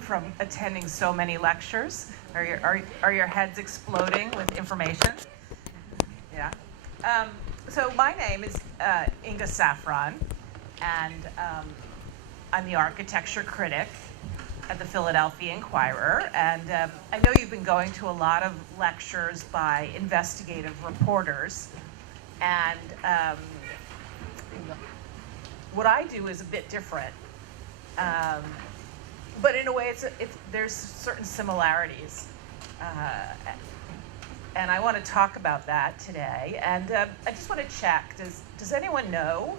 from attending so many lectures? Are your heads exploding with information? Yeah. So my name is Inga Saffron, and I'm the architecture critic at the Philadelphia Inquirer. And I know you've been going to a lot of lectures by investigative reporters. And what I do is a bit different. But in a way, there's certain similarities. And I want to talk about that today. And I just want to check, does anyone know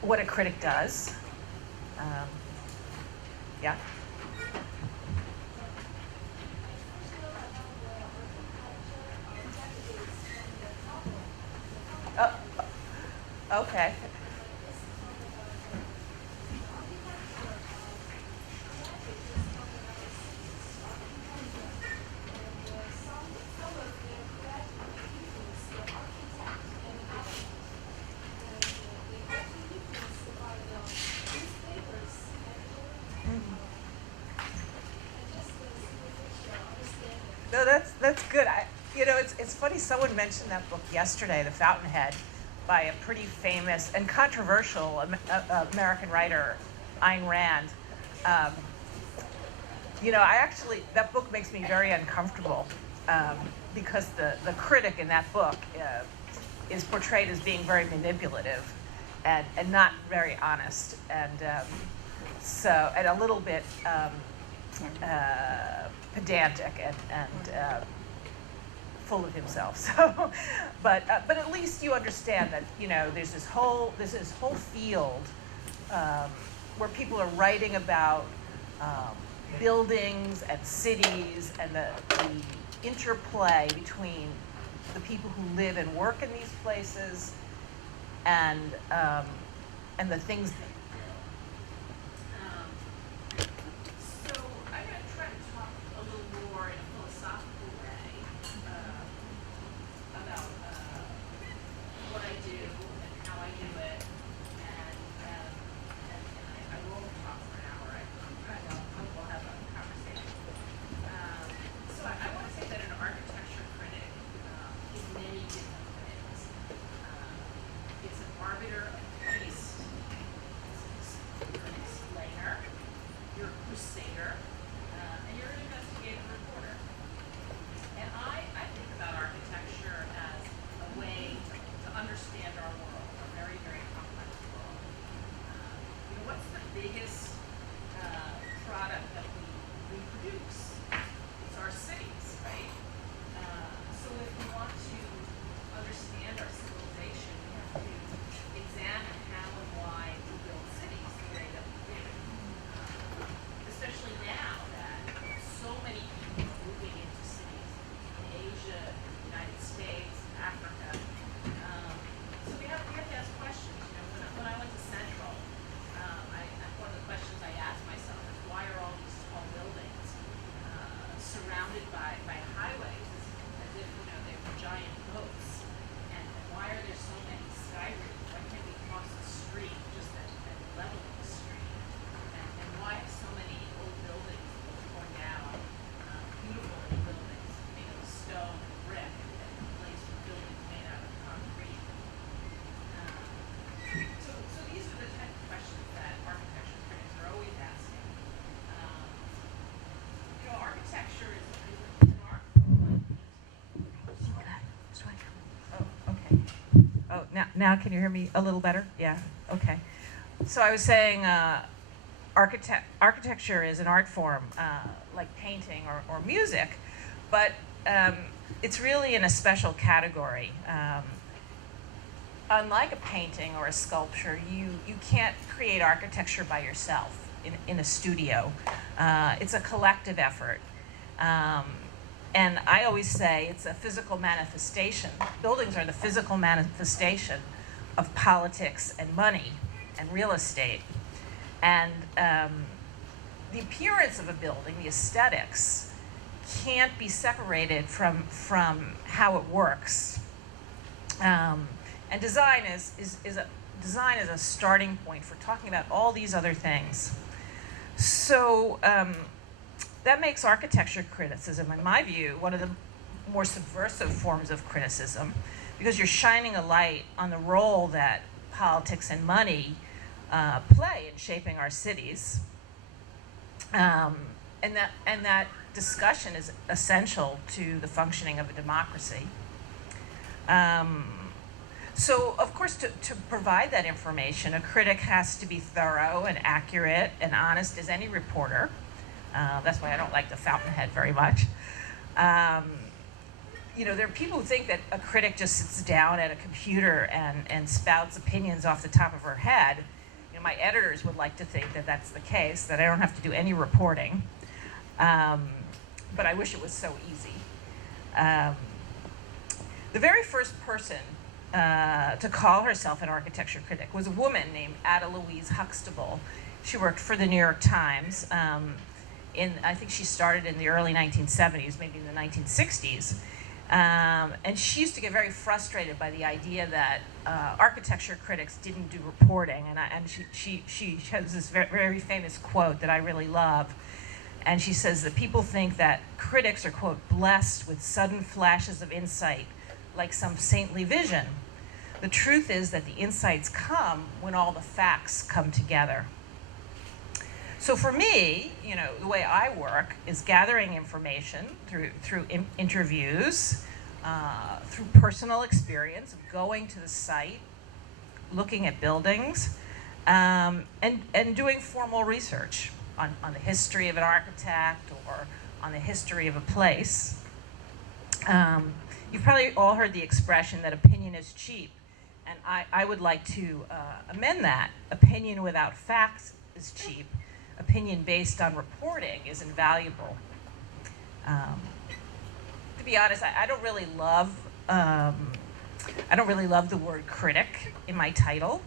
what a critic does? Yeah? Oh, okay. No, that's good. It's funny. Someone mentioned that book yesterday, The Fountainhead, by a pretty famous and controversial American writer, Ayn Rand. That book makes me very uncomfortable because the critic in that book is portrayed as being very manipulative and not very honest, and a little bit pedantic and full of himself. So, but at least you understand that there's this whole field where people are writing about buildings and cities and the interplay between the people who live and work in these places and the things. Oh, now can you hear me a little better? Yeah, okay. So I was saying architecture is an art form like painting or music, but it's really in a special category. Unlike a painting or a sculpture, you can't create architecture by yourself in a studio. It's a collective effort. And I always say it's a physical manifestation. Buildings are the physical manifestation of politics and money and real estate. And the appearance of a building, the aesthetics, can't be separated from how it works. And design is a starting point for talking about all these other things. So that makes architecture criticism, in my view, one of the more subversive forms of criticism, because you're shining a light on the role that politics and money play in shaping our cities. And that discussion is essential to the functioning of a democracy. So, of course, to provide that information, a critic has to be thorough and accurate and honest as any reporter. That's why I don't like the fountainhead very much. There are people who think that a critic just sits down at a computer and spouts opinions off the top of her head. My editors would like to think that that's the case, that I don't have to do any reporting. But I wish it was so easy. The very first person to call herself an architecture critic was a woman named Ada Louise Huxtable. She worked for the New York Times. I think she started in the early 1970s, maybe in the 1960s. And she used to get very frustrated by the idea that architecture critics didn't do reporting. And she has this very, very famous quote that I really love. And she says that people think that critics are, quote, blessed with sudden flashes of insight, like some saintly vision. The truth is that the insights come when all the facts come together. So for me, the way I work is gathering information through interviews, through personal experience of going to the site, looking at buildings, and doing formal research on the history of an architect or on the history of a place. You've probably all heard the expression that opinion is cheap, and I would like to amend that. Opinion without facts is cheap. Opinion based on reporting is invaluable. To be honest, I don't really love the word critic in my title.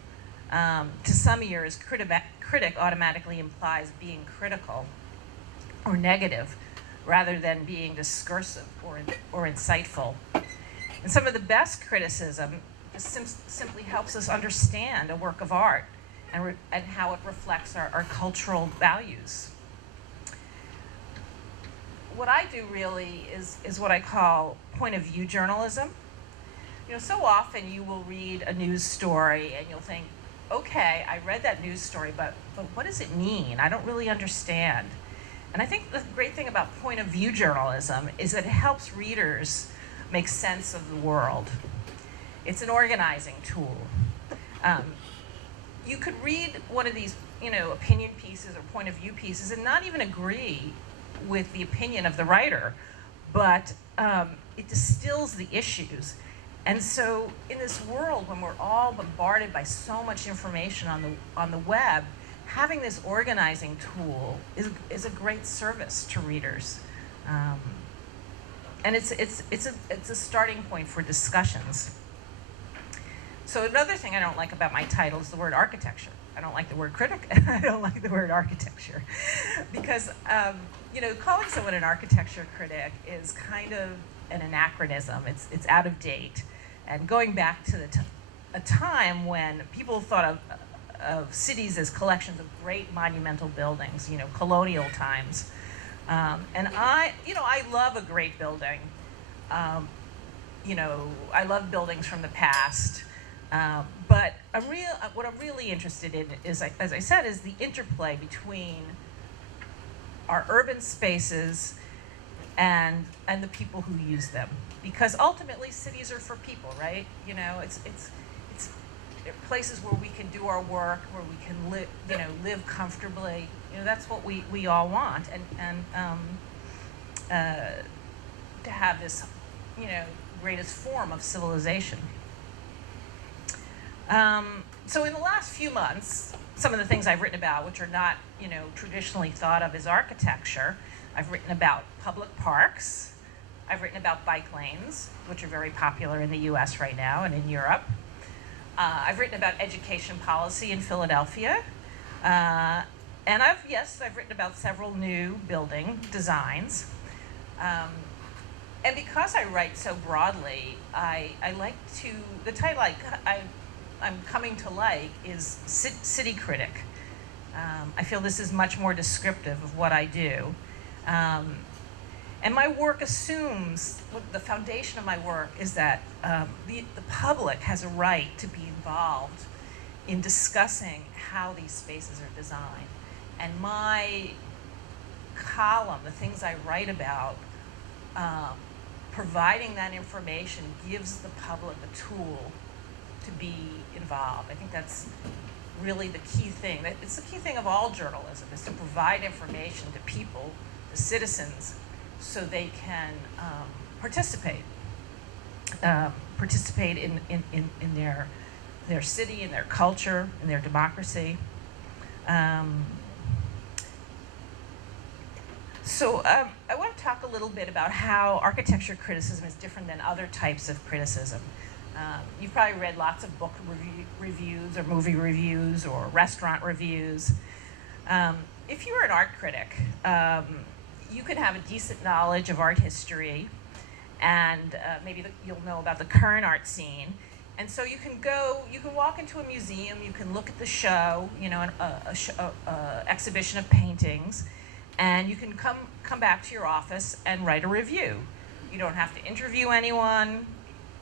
To some ears, critic automatically implies being critical or negative, rather than being discursive or insightful. And some of the best criticism simply helps us understand a work of art and how it reflects our cultural values. What I do really is what I call point of view journalism. So often you will read a news story and you'll think, okay, I read that news story, but what does it mean? I don't really understand. And I think the great thing about point of view journalism is that it helps readers make sense of the world. It's an organizing tool. You could read one of these, opinion pieces or point of view pieces and not even agree with the opinion of the writer, but it distills the issues. And so in this world, when we're all bombarded by so much information on the web, having this organizing tool is a great service to readers. And it's a starting point for discussions. So another thing I don't like about my title is the word architecture. I don't like the word critic, and I don't like the word architecture. Because, calling someone an architecture critic is kind of an anachronism. It's out of date. And going back to a time when people thought of cities as collections of great monumental buildings, colonial times. And I love a great building. I love buildings from the past. But what I'm really interested in is, as I said, is the interplay between our urban spaces and the people who use them. Because ultimately, cities are for people, right? It's places where we can do our work, where we can live comfortably. That's what we all want, and to have this, greatest form of civilization. So in the last few months, some of the things I've written about, which are not, traditionally thought of as architecture, I've written about public parks. I've written about bike lanes, which are very popular in the US right now and in Europe. I've written about education policy in Philadelphia. And I've written about several new building designs. And because I write so broadly, I like to, the title I'm coming to like is City Critic. I feel this is much more descriptive of what I do. And my work assumes, the foundation of my work is that the public has a right to be involved in discussing how these spaces are designed. And my column, the things I write about, providing that information gives the public a tool to be involved. I think that's really the key thing. It's the key thing of all journalism, is to provide information to people, to citizens, so they can participate in their city, in their culture, in their democracy. So I want to talk a little bit about how architecture criticism is different than other types of criticism. You've probably read lots of book reviews or movie reviews or restaurant reviews. If you're an art critic, you can have a decent knowledge of art history, and maybe you'll know about the current art scene. And so you can walk into a museum, you can look at the show, an exhibition of paintings, and you can come back to your office and write a review. You don't have to interview anyone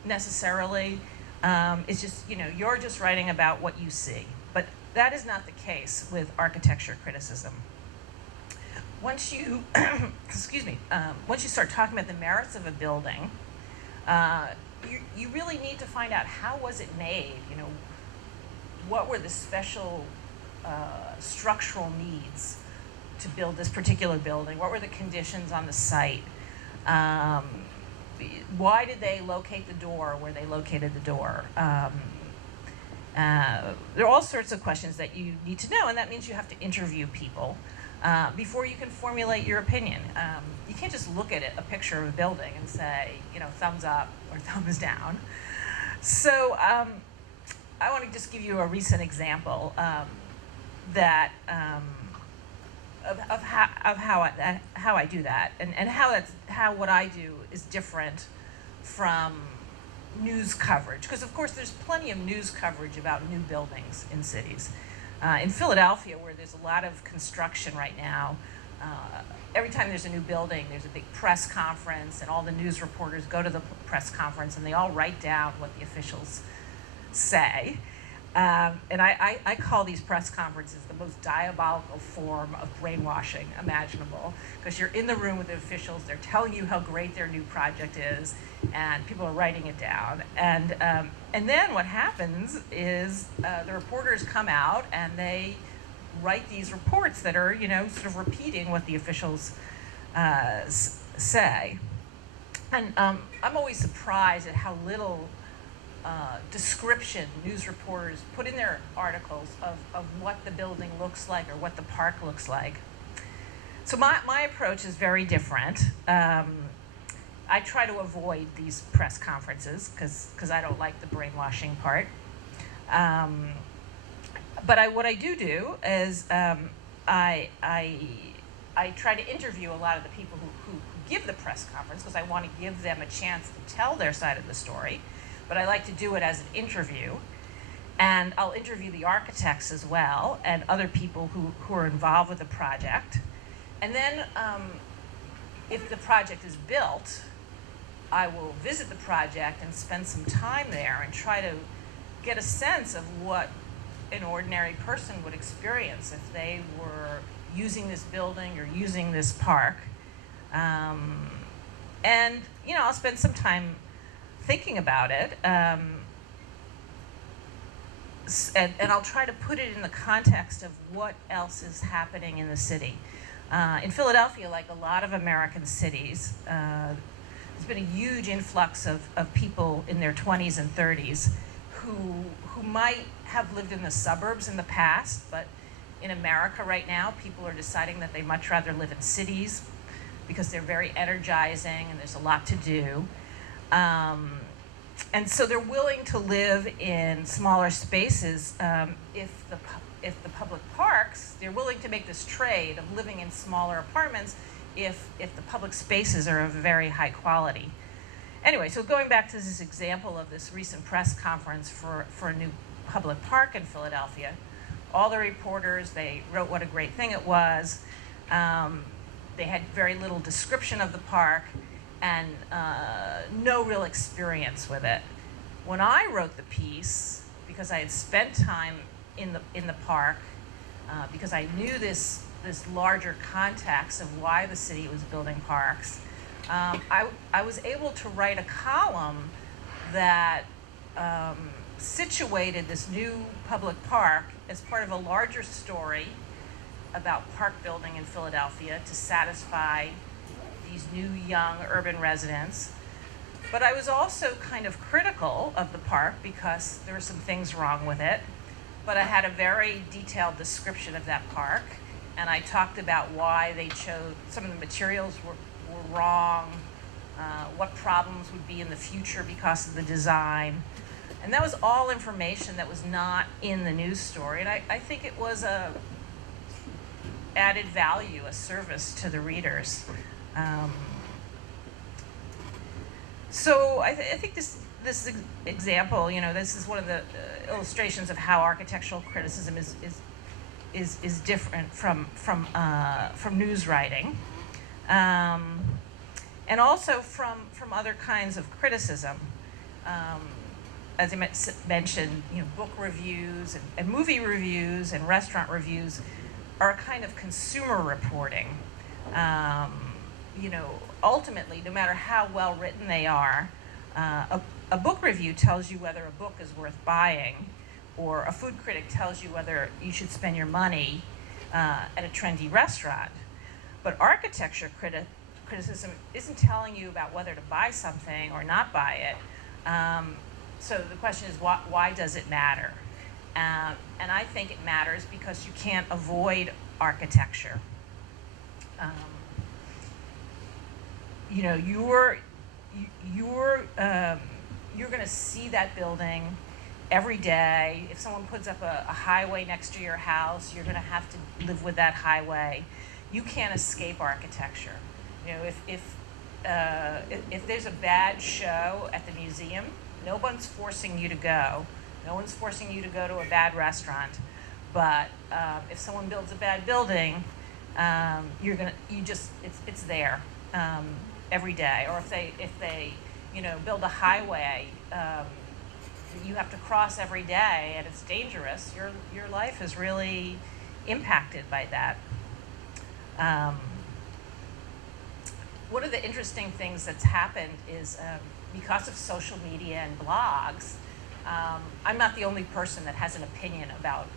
necessarily. It's just, you're just writing about what you see. But that is not the case with architecture criticism. Once you, once you start talking about the merits of a building, you really need to find out, how was it made? What were the special structural needs to build this particular building? What were the conditions on the site? Why did they locate the door where they located the door? There are all sorts of questions that you need to know, and that means you have to interview people before you can formulate your opinion. You can't just look at a picture of a building and say, thumbs up or thumbs down. So I want to just give you a recent example that of how I do that, and how what I do is different from news coverage. Because of course there's plenty of news coverage about new buildings in cities. In Philadelphia, where there's a lot of construction right now, every time there's a new building, there's a big press conference, and all the news reporters go to the press conference, and they all write down what the officials say. And I call these press conferences the most diabolical form of brainwashing imaginable, because you're in the room with the officials, they're telling you how great their new project is, and people are writing it down. And then what happens is the reporters come out and they write these reports that are, sort of repeating what the officials say. And I'm always surprised at how little description news reporters put in their articles of what the building looks like or what the park looks like. So my approach is very different. I try to avoid these press conferences because I don't like the brainwashing part. But what I do is I try to interview a lot of the people who give the press conference, because I want to give them a chance to tell their side of the story. But I like to do it as an interview. And I'll interview the architects as well, and other people who are involved with the project. And then if the project is built, I will visit the project and spend some time there and try to get a sense of what an ordinary person would experience if they were using this building or using this park. And I'll spend some time thinking about it, and I'll try to put it in the context of what else is happening in the city. In Philadelphia, like a lot of American cities, there's been a huge influx of people in their 20s and 30s who might have lived in the suburbs in the past, but in America right now, people are deciding that they much rather live in cities because they're very energizing and there's a lot to do. And so they're willing to live in smaller spaces. If the public parks, they're willing to make this trade of living in smaller apartments if the public spaces are of very high quality. Anyway, so going back to this example of this recent press conference for a new public park in Philadelphia, all the reporters, they wrote what a great thing it was. They had very little description of the park and no real experience with it. When I wrote the piece, because I had spent time in the park, because I knew this larger context of why the city was building parks, I was able to write a column that situated this new public park as part of a larger story about park building in Philadelphia to satisfy these new young urban residents. But I was also kind of critical of the park because there were some things wrong with it. But I had a very detailed description of that park, and I talked about why they chose, some of the materials were wrong, what problems would be in the future because of the design. And that was all information that was not in the news story. And I think it was a added value, a service to the readers. So I think this example, this is one of the illustrations of how architectural criticism is different from news writing, and also from other kinds of criticism. As I mentioned, book reviews and movie reviews and restaurant reviews are a kind of consumer reporting. Ultimately, no matter how well written they are, a book review tells you whether a book is worth buying, or a food critic tells you whether you should spend your money at a trendy restaurant. But architecture criticism isn't telling you about whether to buy something or not buy it. So the question is, why does it matter? And I think it matters because you can't avoid architecture. You're going to see that building every day. If someone puts up a highway next to your house, you're going to have to live with that highway. You can't escape architecture. If there's a bad show at the museum, no one's forcing you to go. No one's forcing you to go to a bad restaurant. But if someone builds a bad building, it's there every day. Or if they build a highway you have to cross every day and it's dangerous, your life is really impacted by that. One of the interesting things that's happened is because of social media and blogs, I'm not the only person that has an opinion about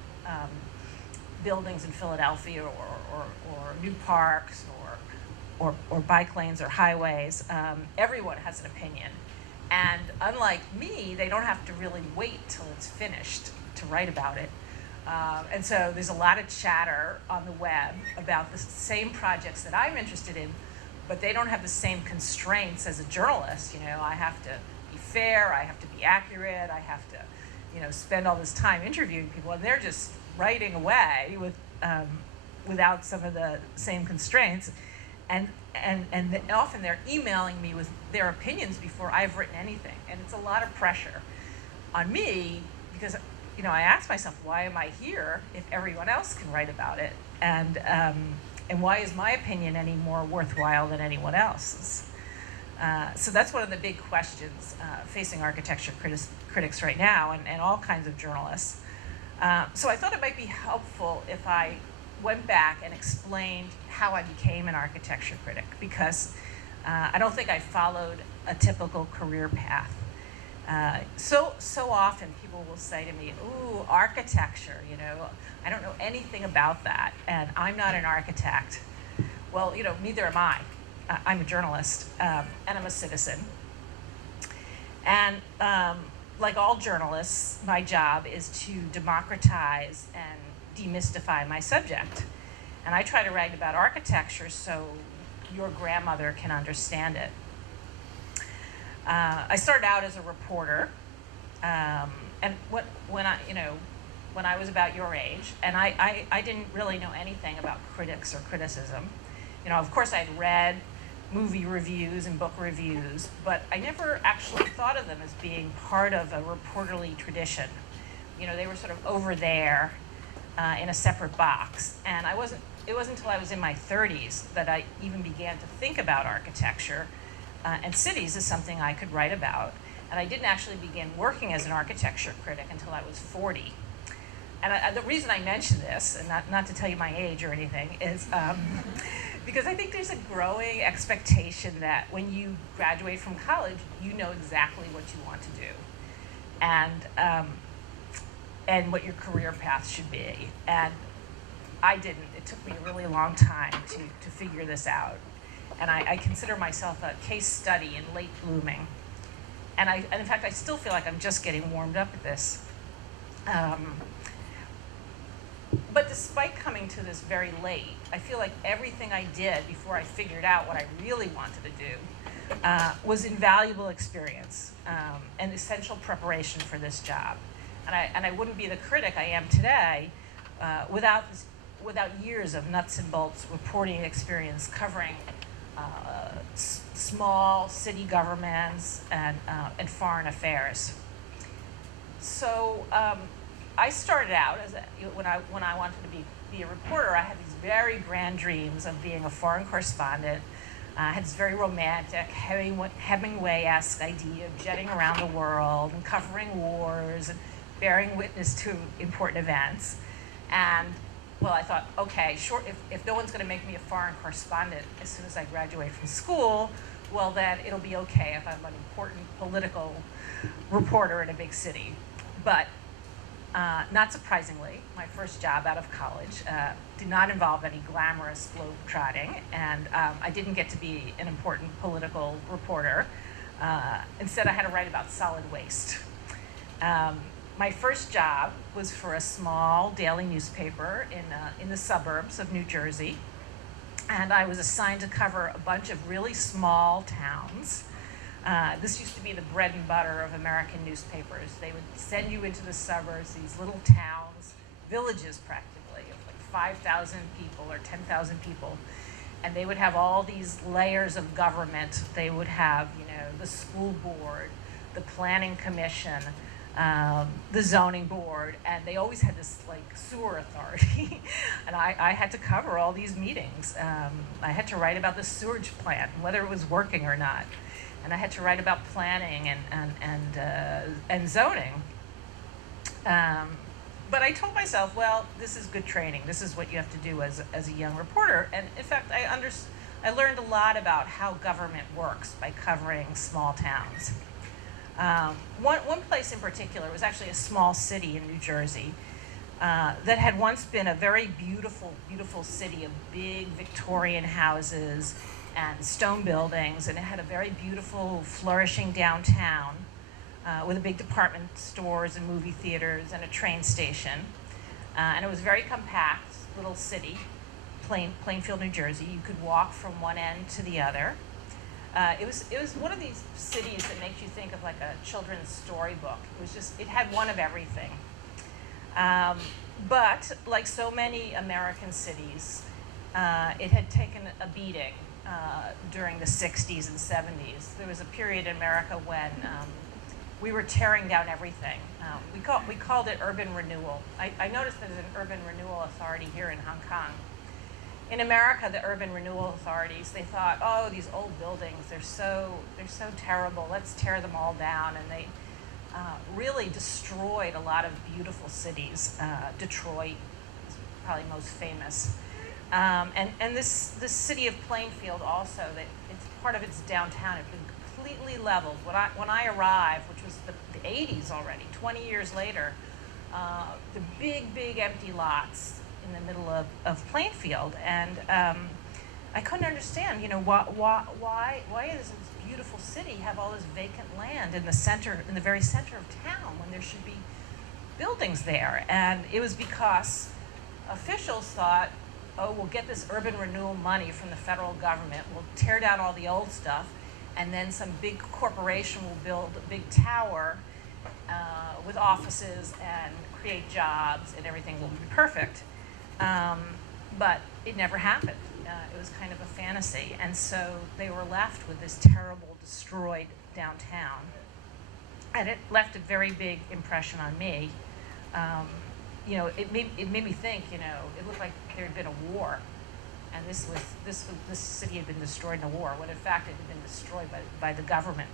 buildings in Philadelphia or new parks or bike lanes or highways. Everyone has an opinion. And unlike me, they don't have to really wait till it's finished to write about it. And so there's a lot of chatter on the web about the same projects that I'm interested in, but they don't have the same constraints as a journalist. I have to be fair, I have to be accurate, I have to, spend all this time interviewing people, and they're just writing away without some of the same constraints. And often they're emailing me with their opinions before I've written anything. And it's a lot of pressure on me because, I ask myself, why am I here if everyone else can write about it? And why is my opinion any more worthwhile than anyone else's? So that's one of the big questions facing architecture critics right now and all kinds of journalists. So I thought it might be helpful if I went back and explained how I became an architecture critic, because I don't think I followed a typical career path. So often people will say to me, "Ooh, architecture, I don't know anything about that, and I'm not an architect." Well, neither am I. I'm a journalist, and I'm a citizen. And like all journalists, my job is to democratize and demystify my subject. And I try to write about architecture so your grandmother can understand it. I started out as a reporter, and when I was about your age, and I didn't really know anything about critics or criticism. Of course I'd read movie reviews and book reviews, but I never actually thought of them as being part of a reporterly tradition. They were sort of over there. in a separate box. And it wasn't until I was in my 30s that I even began to think about architecture and cities as something I could write about. And I didn't actually begin working as an architecture critic until I was 40. And the reason I mention this, and not to tell you my age or anything, is because I think there's a growing expectation that when you graduate from college, you know exactly what you want to do, and what your career path should be. And I didn't. It took me a really long time to figure this out. And I consider myself a case study in late blooming. And in fact, I still feel like I'm just getting warmed up at this. But despite coming to this very late, I feel like everything I did before I figured out what I really wanted to do was invaluable experience and essential preparation for this job. And I wouldn't be the critic I am today without years of nuts and bolts reporting experience covering small city governments and foreign affairs. So I started out when I wanted to be a reporter. I had these very grand dreams of being a foreign correspondent. I had this very romantic, Hemingway-esque idea of jetting around the world and covering wars and bearing witness to important events. And well, I thought, okay, sure, if no one's going to make me a foreign correspondent as soon as I graduate from school, well, then it'll be okay if I'm an important political reporter in a big city. But not surprisingly, my first job out of college did not involve any glamorous globe-trotting, and I didn't get to be an important political reporter. Instead, I had to write about solid waste. My first job was for a small daily newspaper in the suburbs of New Jersey, and I was assigned to cover a bunch of really small towns. This used to be the bread and butter of American newspapers. They would send you into the suburbs, these little towns, villages practically, of like 5,000 people or 10,000 people, and they would have all these layers of government. They would have, the school board, the planning commission, the zoning board, and they always had this sewer authority. And I had to cover all these meetings. I had to write about the sewage plant, whether it was working or not. And I had to write about planning and zoning. But I told myself, well, this is good training. This is what you have to do as a young reporter. And in fact, I learned a lot about how government works by covering small towns. One place in particular was actually a small city in New Jersey that had once been a very beautiful, beautiful city of big Victorian houses and stone buildings, and it had a very beautiful, flourishing downtown with a big department stores and movie theaters and a train station. And it was a very compact little city, Plainfield, New Jersey. You could walk from one end to the other. It was one of these cities that makes you think of like a children's storybook. It had one of everything. But like so many American cities, it had taken a beating during the 60s and 70s. There was a period in America when we were tearing down everything. We called it urban renewal. I noticed there's an urban renewal authority here in Hong Kong. In America, the urban renewal authorities, they thought, oh, these old buildings, they're so terrible. Let's tear them all down. And they really destroyed a lot of beautiful cities. Detroit is probably most famous. And this city of Plainfield also, that it's part of its downtown, had been completely leveled. When I arrived, which was the 80s already, 20 years later, the big empty lots in the middle of Plainfield, and I couldn't understand, why does this beautiful city have all this vacant land in the very center of town when there should be buildings there? And it was because officials thought, oh, we'll get this urban renewal money from the federal government, we'll tear down all the old stuff, and then some big corporation will build a big tower with offices and create jobs, and everything will be perfect. But it never happened. It was kind of a fantasy. And so they were left with this terrible, destroyed downtown. And it left a very big impression on me. it made me think, it looked like there had been a war, and this city had been destroyed in a war, when in fact it had been destroyed by the government.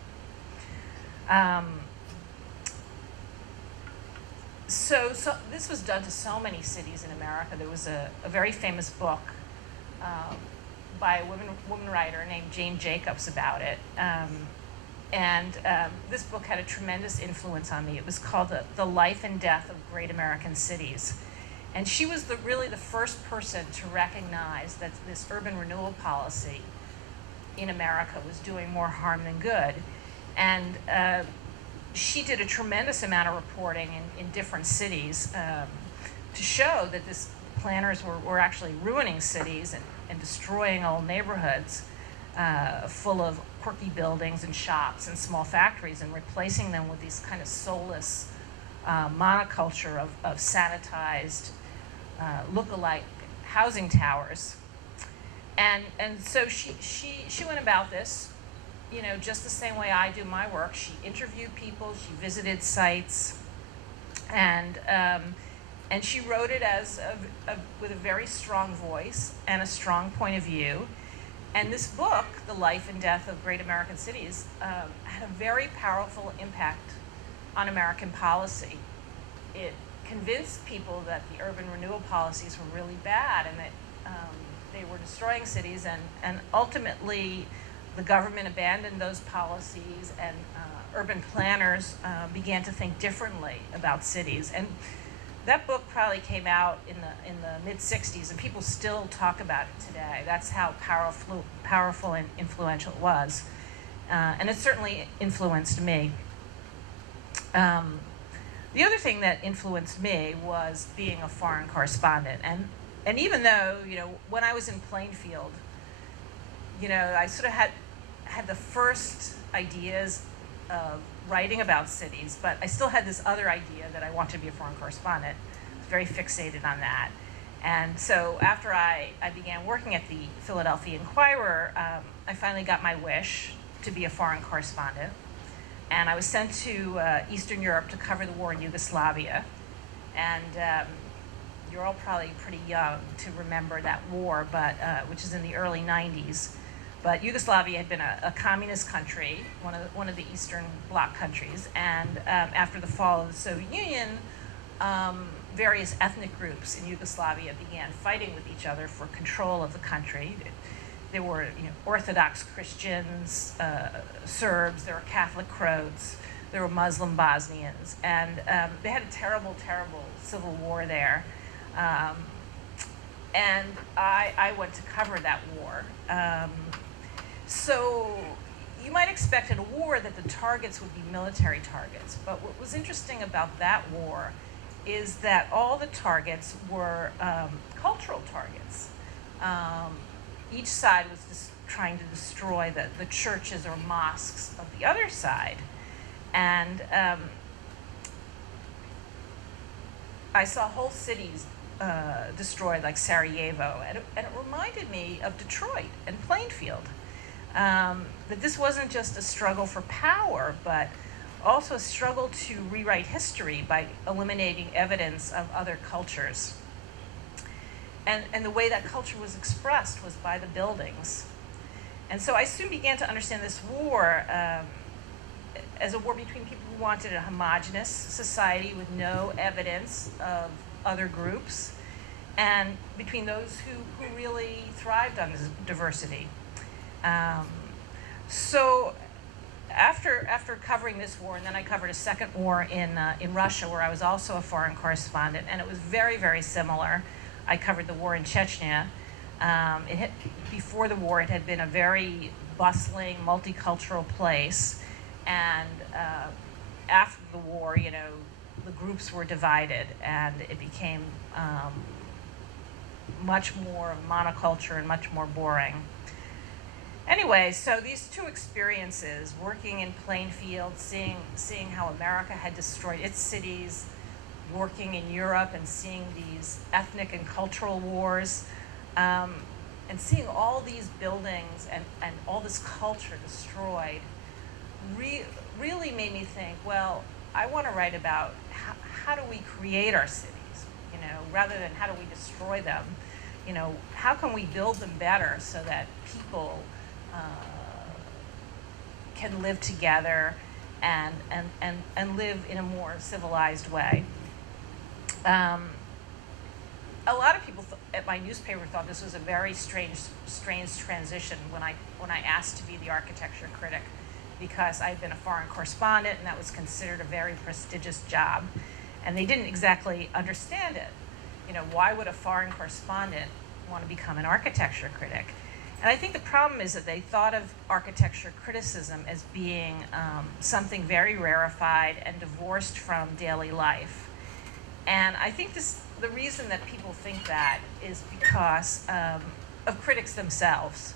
So this was done to so many cities in America. There was a very famous book by a woman writer named Jane Jacobs about it. This book had a tremendous influence on me. It was called The Life and Death of Great American Cities. And she was really the first person to recognize that this urban renewal policy in America was doing more harm than good. And she did a tremendous amount of reporting in different cities to show that planners were actually ruining cities and destroying old neighborhoods full of quirky buildings and shops and small factories, and replacing them with these kind of soulless monoculture of sanitized look-alike housing towers. And so she went about this, just the same way I do my work. She interviewed people, she visited sites, and she wrote it with a very strong voice and a strong point of view. And this book, The Life and Death of Great American Cities, had a very powerful impact on American policy. It convinced people that the urban renewal policies were really bad, and that they were destroying cities, and ultimately the government abandoned those policies, and urban planners began to think differently about cities. And that book probably came out in the mid-'60s, and people still talk about it today. That's how powerful and influential it was. And it certainly influenced me. The other thing that influenced me was being a foreign correspondent. And even though, when I was in Plainfield, I sort of had the first ideas of writing about cities, but I still had this other idea that I wanted to be a foreign correspondent. I was very fixated on that. And so after I began working at the Philadelphia Inquirer, I finally got my wish to be a foreign correspondent. And I was sent to Eastern Europe to cover the war in Yugoslavia. And you're all probably pretty young to remember that war, but which is in the early 90s. But Yugoslavia had been a communist country, one of the Eastern Bloc countries, and after the fall of the Soviet Union, various ethnic groups in Yugoslavia began fighting with each other for control of the country. There were Orthodox Christians, Serbs, there were Catholic Croats, there were Muslim Bosnians, and they had a terrible, terrible civil war there. And I went to cover that war. So you might expect in a war that the targets would be military targets, but what was interesting about that war is that all the targets were cultural targets. Each side was just trying to destroy the churches or mosques of the other side. And I saw whole cities destroyed, like Sarajevo, and it reminded me of Detroit and Plainfield. That this wasn't just a struggle for power, but also a struggle to rewrite history by eliminating evidence of other cultures. And the way that culture was expressed was by the buildings. And so I soon began to understand this war as a war between people who wanted a homogenous society with no evidence of other groups, and between those who really thrived on this diversity. So after covering this war, and then I covered a second war in Russia, where I was also a foreign correspondent, and it was very, very similar. I covered the war in Chechnya. Before the war, it had been a very bustling, multicultural place, and after the war, the groups were divided, and it became much more monoculture and much more boring. Anyway, so these two experiences, working in Plainfield, seeing how America had destroyed its cities, working in Europe and seeing these ethnic and cultural wars, and seeing all these buildings and all this culture destroyed, really made me think, well, I want to write about how do we create our cities? rather than how do we destroy them, how can we build them better so that people can live together and live in a more civilized way. A lot of people at my newspaper thought this was a very strange transition when I asked to be the architecture critic, because I'd been a foreign correspondent and that was considered a very prestigious job, and they didn't exactly understand it. Why would a foreign correspondent want to become an architecture critic? And I think the problem is that they thought of architecture criticism as being something very rarefied and divorced from daily life. And I think the reason that people think that is because of critics themselves.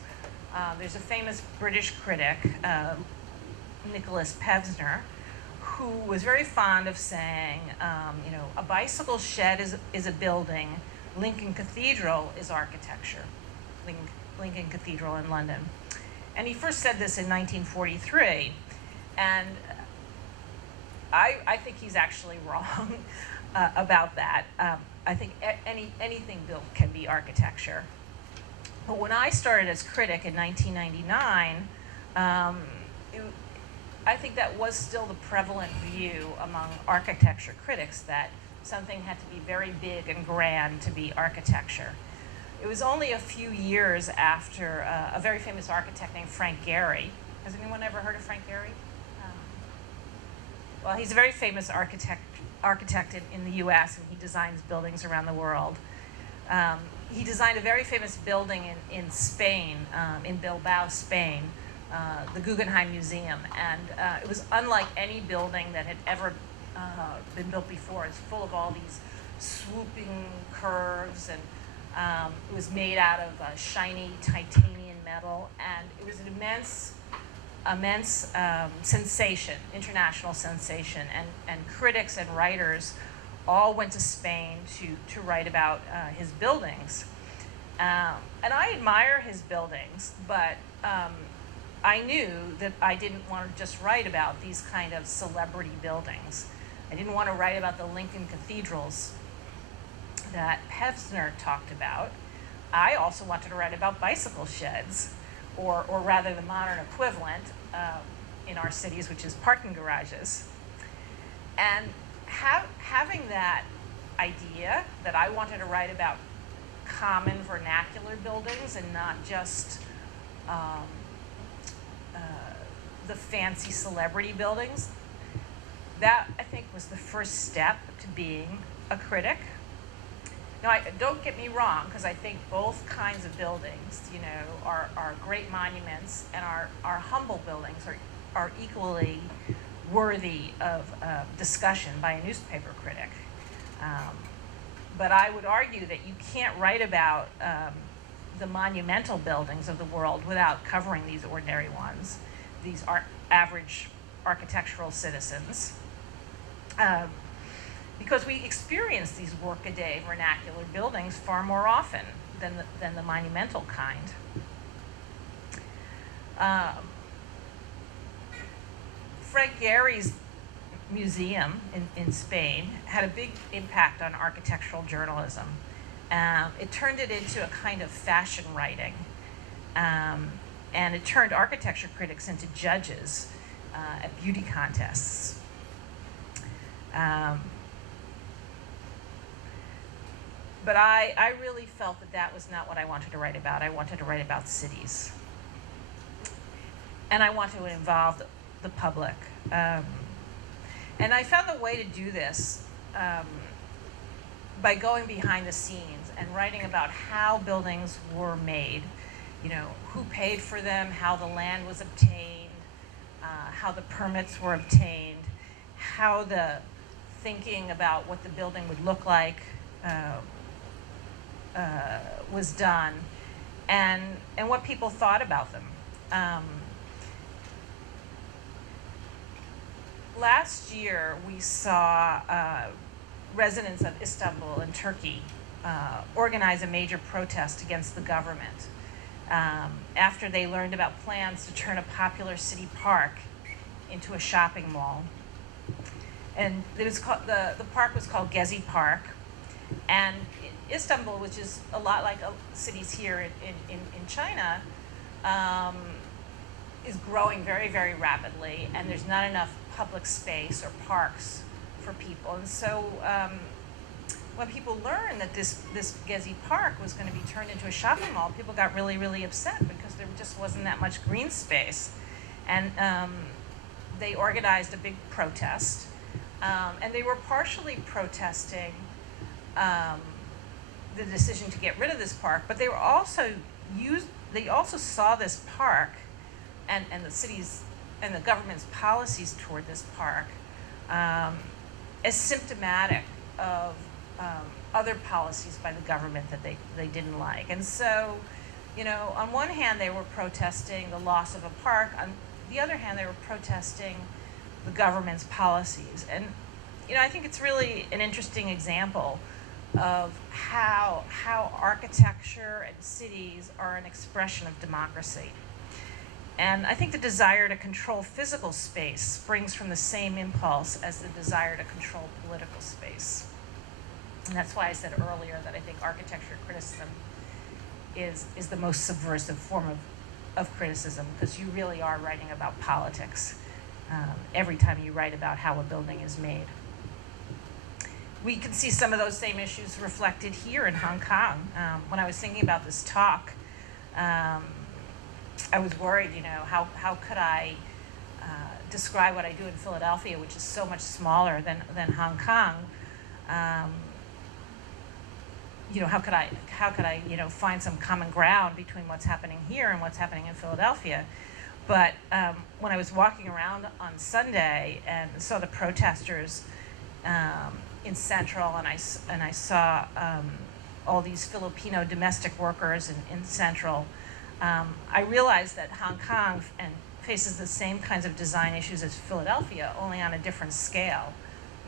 There's a famous British critic, Nicholas Pevsner, who was very fond of saying, a bicycle shed is a building, Lincoln Cathedral is architecture. Lincoln Cathedral in London. And he first said this in 1943, and I think he's actually wrong about that. I think anything built can be architecture. But when I started as critic in 1999, I think that was still the prevalent view among architecture critics, that something had to be very big and grand to be architecture. It was only a few years after a very famous architect named Frank Gehry. Has anyone ever heard of Frank Gehry? Well, he's a very famous architect in the US, and he designs buildings around the world. He designed a very famous building in Spain, in Bilbao, Spain, the Guggenheim Museum. And it was unlike any building that had ever been built before. It's full of all these swooping curves, and it was made out of shiny titanium metal, and it was an immense sensation, international sensation, and critics and writers all went to Spain to write about his buildings. And I admire his buildings, but I knew that I didn't want to just write about these kind of celebrity buildings. I didn't want to write about the Lincoln cathedrals that Pevsner talked about. I also wanted to write about bicycle sheds, or rather the modern equivalent in our cities, which is parking garages. And having that idea that I wanted to write about common vernacular buildings and not just the fancy celebrity buildings, that I think was the first step to being a critic. Now, don't get me wrong, because I think both kinds of buildings, are great monuments, and our humble buildings are equally worthy of discussion by a newspaper critic. But I would argue that you can't write about the monumental buildings of the world without covering these ordinary ones, these average architectural citizens. Because we experience these workaday vernacular buildings far more often than the monumental kind. Frank Gehry's museum in Spain had a big impact on architectural journalism. It turned it into a kind of fashion writing, and it turned architecture critics into judges at beauty contests. But I really felt that was not what I wanted to write about. I wanted to write about cities. And I wanted to involve the public. And I found a way to do this by going behind the scenes and writing about how buildings were made, who paid for them, how the land was obtained, how the permits were obtained, how the thinking about what the building would look like was done, and what people thought about them. Last year, we saw residents of Istanbul in Turkey organize a major protest against the government after they learned about plans to turn a popular city park into a shopping mall. And it was called, the park was called Gezi Park, And Istanbul, which is a lot like cities here in China, is growing very, very rapidly, and there's not enough public space or parks for people. And so when people learned that this Gezi Park was going to be turned into a shopping mall, people got really, really upset because there just wasn't that much green space. And they organized a big protest, and they were partially protesting the decision to get rid of this park, but they were also they also saw this park and the city's and the government's policies toward this park as symptomatic of other policies by the government that they didn't like. And so, you know, on one hand they were protesting the loss of a park, on the other hand they were protesting the government's policies. And, you know, I think it's really an interesting example of how architecture and cities are an expression of democracy. And I think the desire to control physical space springs from the same impulse as the desire to control political space. And that's why I said earlier that I think architecture criticism is the most subversive form of criticism, because you really are writing about politics every time you write about how a building is made. We can see some of those same issues reflected here in Hong Kong. When I was thinking about this talk, I was worried, you know, how could I describe what I do in Philadelphia, which is so much smaller than Hong Kong. You know, how could I, you know, find some common ground between what's happening here and what's happening in Philadelphia? But when I was walking around on Sunday and saw the protesters in Central, and I saw all these Filipino domestic workers in Central, I realized that Hong Kong faces the same kinds of design issues as Philadelphia, only on a different scale.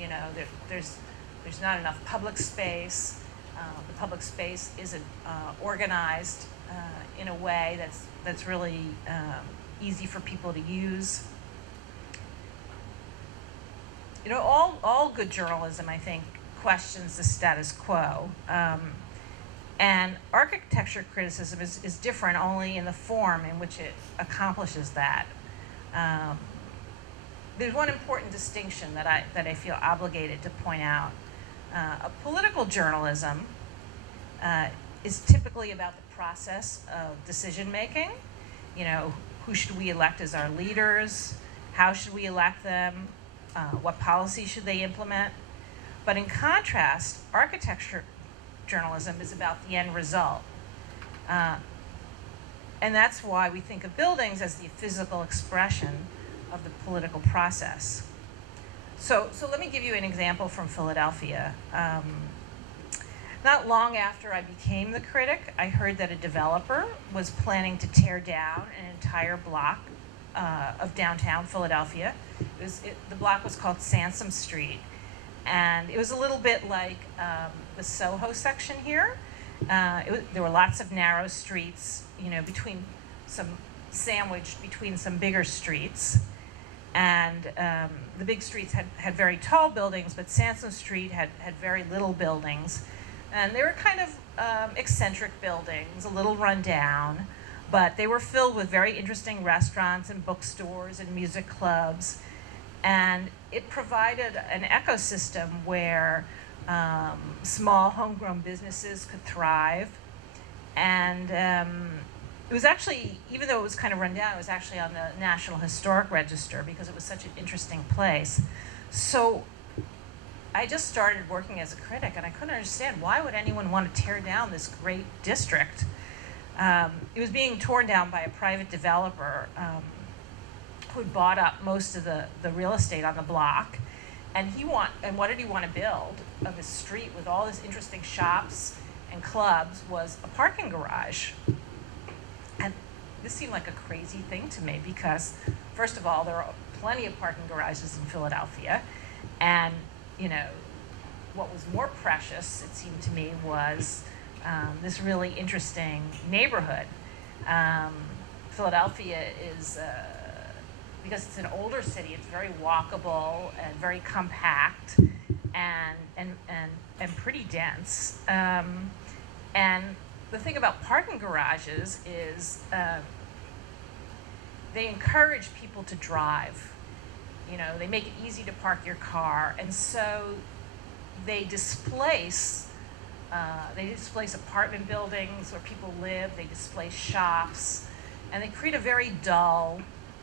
You know, there's not enough public space. The public space isn't organized in a way that's really easy for people to use. You know, all good journalism, I think, questions the status quo. And architecture criticism is different only in the form in which it accomplishes that. There's one important distinction that I feel obligated to point out. A political journalism is typically about the process of decision making. You know, who should we elect as our leaders? How should we elect them? What policy should they implement? But in contrast, architecture journalism is about the end result. And that's why we think of buildings as the physical expression of the political process. So let me give you an example from Philadelphia. Not long after I became the critic, I heard that a developer was planning to tear down an entire block of downtown Philadelphia. The block was called Sansom Street, and it was a little bit like the Soho section here. There were lots of narrow streets, you know, sandwiched between some bigger streets, and the big streets had very tall buildings, but Sansom Street had very little buildings, and they were kind of eccentric buildings, a little run down. But they were filled with very interesting restaurants and bookstores and music clubs. And it provided an ecosystem where small homegrown businesses could thrive. And it was actually, even though it was kind of run down, it was actually on the National Historic Register because it was such an interesting place. So I just started working as a critic, and I couldn't understand, why would anyone want to tear down this great district? It was being torn down by a private developer who'd bought up most of the real estate on the block, and what did he want to build of a street with all this interesting shops and clubs was a parking garage. And this seemed like a crazy thing to me because, first of all, there are plenty of parking garages in Philadelphia, and you know, what was more precious, it seemed to me, was this really interesting neighborhood. Philadelphia is, because it's an older city, it's very walkable and very compact. and pretty dense. And the thing about parking garages is they encourage people to drive. You know, they make it easy to park your car, and so they displace apartment buildings where people live. They displace shops, and they create a very dull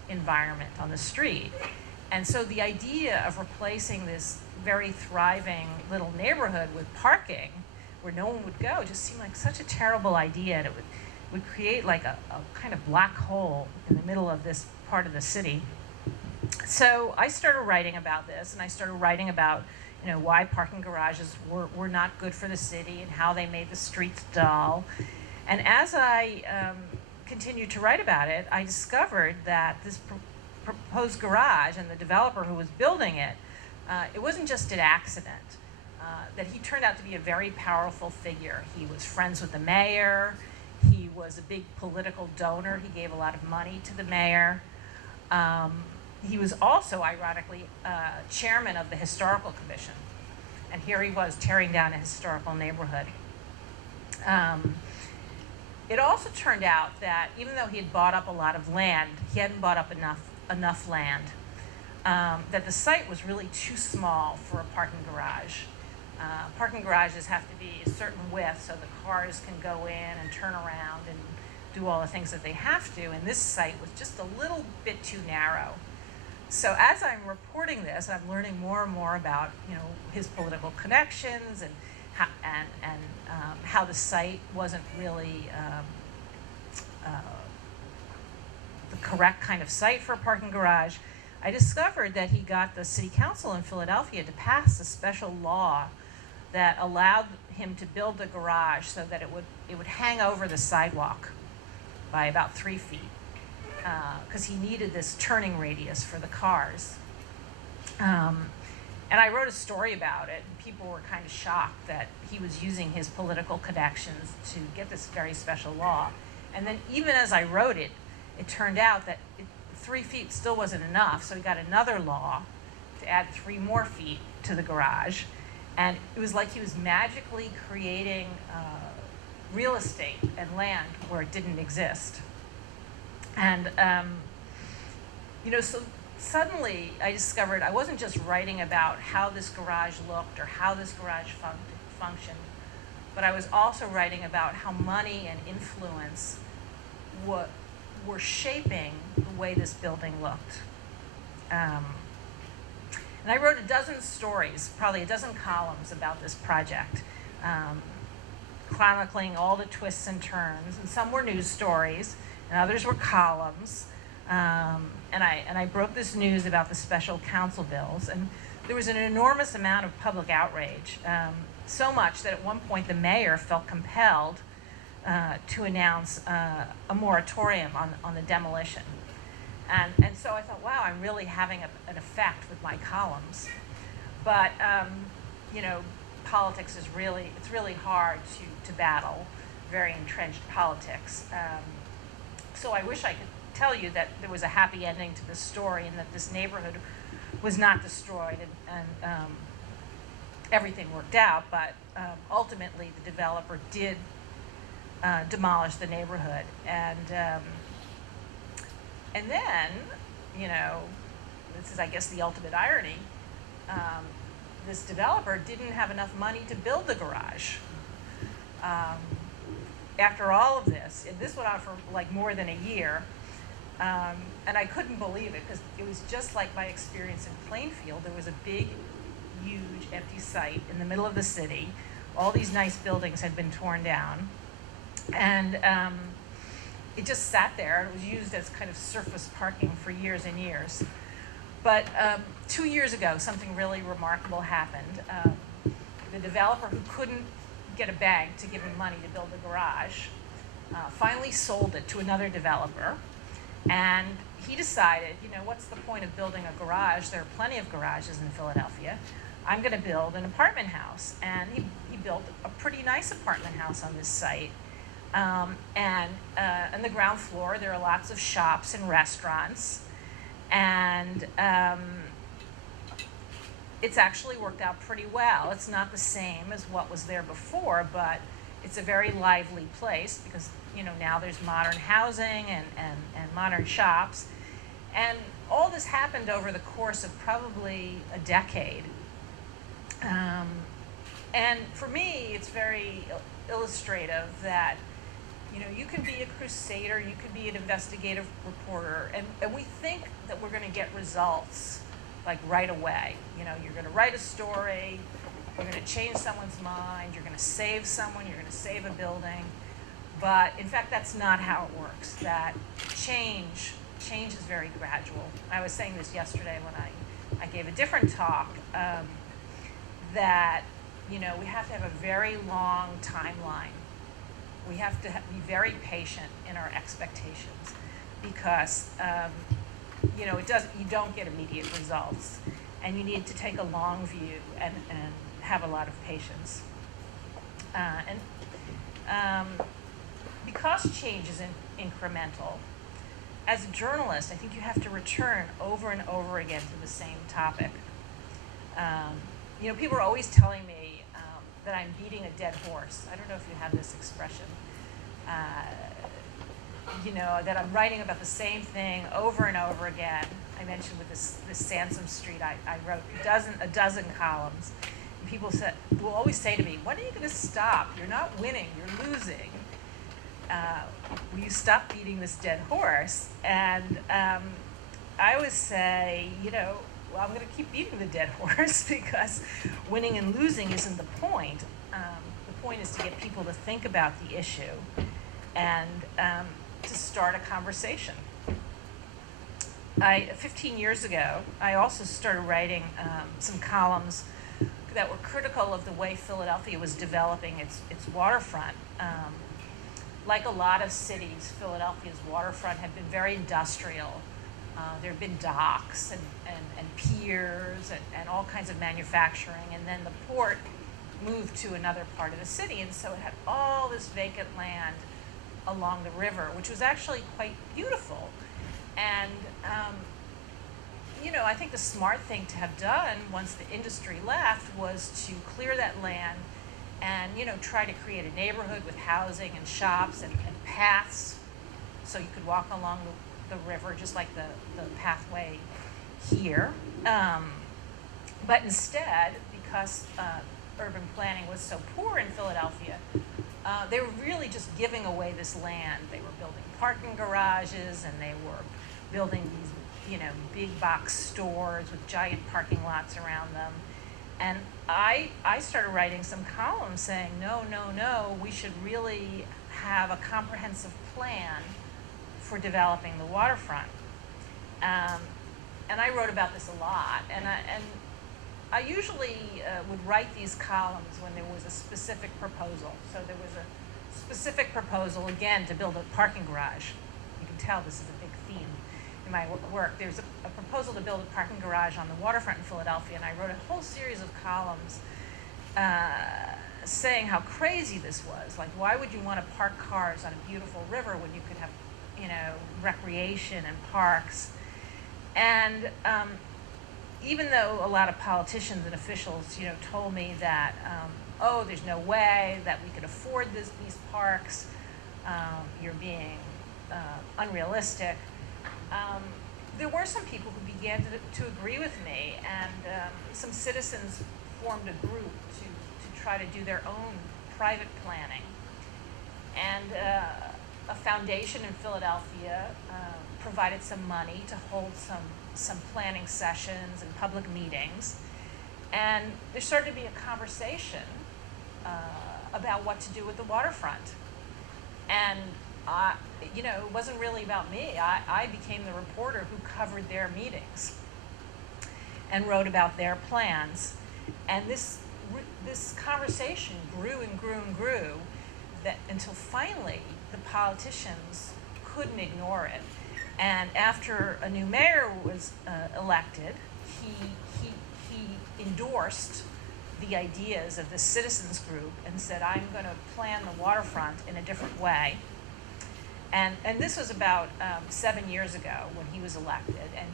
environment on the street. And so the idea of replacing this very thriving little neighborhood with parking where no one would go just seemed like such a terrible idea, and it would create like a kind of black hole in the middle of this part of the city. So I started writing about this, and I started writing about, you know, why parking garages were not good for the city and how they made the streets dull. And as I continued to write about it, I discovered that this proposed garage and the developer who was building it, it wasn't just an accident. That he turned out to be a very powerful figure. He was friends with the mayor. He was a big political donor. He gave a lot of money to the mayor. He was also, ironically, chairman of the historical commission. And here he was tearing down a historical neighborhood. It also turned out that even though he had bought up a lot of land, he hadn't bought up enough land. That the site was really too small for a parking garage. Parking garages have to be a certain width so the cars can go in and turn around and do all the things that they have to, and this site was just a little bit too narrow. So as I'm reporting this, I'm learning more and more about, you know, his political connections and how the site wasn't really the correct kind of site for a parking garage. I discovered that he got the city council in Philadelphia to pass a special law that allowed him to build the garage so that it would hang over the sidewalk by about 3 feet, because he needed this turning radius for the cars. And I wrote a story about it. People were kind of shocked that he was using his political connections to get this very special law. And then even as I wrote it, it turned out that 3 feet still wasn't enough, so he got another law to add 3 more feet to the garage. And it was like he was magically creating real estate and land where it didn't exist. And, you know, so suddenly I discovered I wasn't just writing about how this garage looked or how this garage functioned, but I was also writing about how money and influence were shaping the way this building looked. And I wrote a dozen stories, probably a dozen columns about this project, chronicling all the twists and turns, and some were news stories, and others were columns. And I broke this news about the special council bills, and there was an enormous amount of public outrage, so much that at one point the mayor felt compelled to announce a moratorium on the demolition. And so I thought, wow, I'm really having an effect with my columns. But, you know, politics is it's really hard to battle very entrenched politics. So I wish I could tell you that there was a happy ending to this story and that this neighborhood was not destroyed and everything worked out, but ultimately the developer did demolish the neighborhood. And then, you know, this is, I guess, the ultimate irony. This developer didn't have enough money to build the garage. After all of this, and this went on for like more than a year, and I couldn't believe it because it was just like my experience in Plainfield. There was a big, huge empty site in the middle of the city. All these nice buildings had been torn down, and it just sat there. It was used as kind of surface parking for years and years. But 2 years ago, something really remarkable happened. The developer who couldn't get a bank to give him money to build the garage finally sold it to another developer. And he decided, you know, what's the point of building a garage? There are plenty of garages in Philadelphia. I'm going to build an apartment house. And he built a pretty nice apartment house on this site. And on the ground floor, there are lots of shops and restaurants. And it's actually worked out pretty well. It's not the same as what was there before, but it's a very lively place because, now there's modern housing and modern shops. And all this happened over the course of probably a decade. And for me, it's very illustrative that, you can be a crusader, you can be an investigative reporter, and we think that we're going to get results like right away. You're going to write a story, you're going to change someone's mind, you're going to save someone, you're going to save a building. But in fact, that's not how it works. That change is very gradual. I was saying this yesterday when I gave a different talk, that, we have to have a very long timeline. We have to be very patient in our expectations because, you don't get immediate results, and you need to take a long view and have a lot of patience. Because change is incremental, as a journalist, I think you have to return over and over again to the same topic. People are always telling me that I'm beating a dead horse. I don't know if you have this expression. That I'm writing about the same thing over and over again. I mentioned with this Sansom Street, I wrote a dozen columns. And people will always say to me, when are you going to stop? You're not winning, you're losing. Will you stop beating this dead horse? And I always say, I'm going to keep beating the dead horse because winning and losing isn't the point. The point is to get people to think about the issue and to start a conversation. 15 years ago, I also started writing some columns that were critical of the way Philadelphia was developing its waterfront. Like a lot of cities, Philadelphia's waterfront had been very industrial. There have been docks and piers and all kinds of manufacturing, and then the port moved to another part of the city, and so it had all this vacant land along the river, which was actually quite beautiful. And I think the smart thing to have done once the industry left was to clear that land and try to create a neighborhood with housing and shops and paths so you could walk along the river, just like the pathway here. But instead, because urban planning was so poor in Philadelphia, they were really just giving away this land. They were building parking garages, and they were building these, big box stores with giant parking lots around them. And I started writing some columns saying, no, we should really have a comprehensive plan for developing the waterfront. And I wrote about this a lot. And I usually would write these columns when there was a specific proposal. So there was a specific proposal, again, to build a parking garage. You can tell this is a big theme in my work. There's a proposal to build a parking garage on the waterfront in Philadelphia, and I wrote a whole series of columns saying how crazy this was. Like, why would you want to park cars on a beautiful river when you could have, recreation and parks? And even though a lot of politicians and officials, told me that, there's no way that we could afford these parks, you're being unrealistic. There were some people who began to agree with me, and some citizens formed a group to try to do their own private planning. And a foundation in Philadelphia provided some money to hold some planning sessions and public meetings. And there started to be a conversation about what to do with the waterfront. And it wasn't really about me. I became the reporter who covered their meetings and wrote about their plans. And this conversation grew and grew and grew until finally the politicians couldn't ignore it. And after a new mayor was elected, he endorsed the ideas of the citizens group and said, I'm going to plan the waterfront in a different way. And this was about 7 years ago when he was elected, and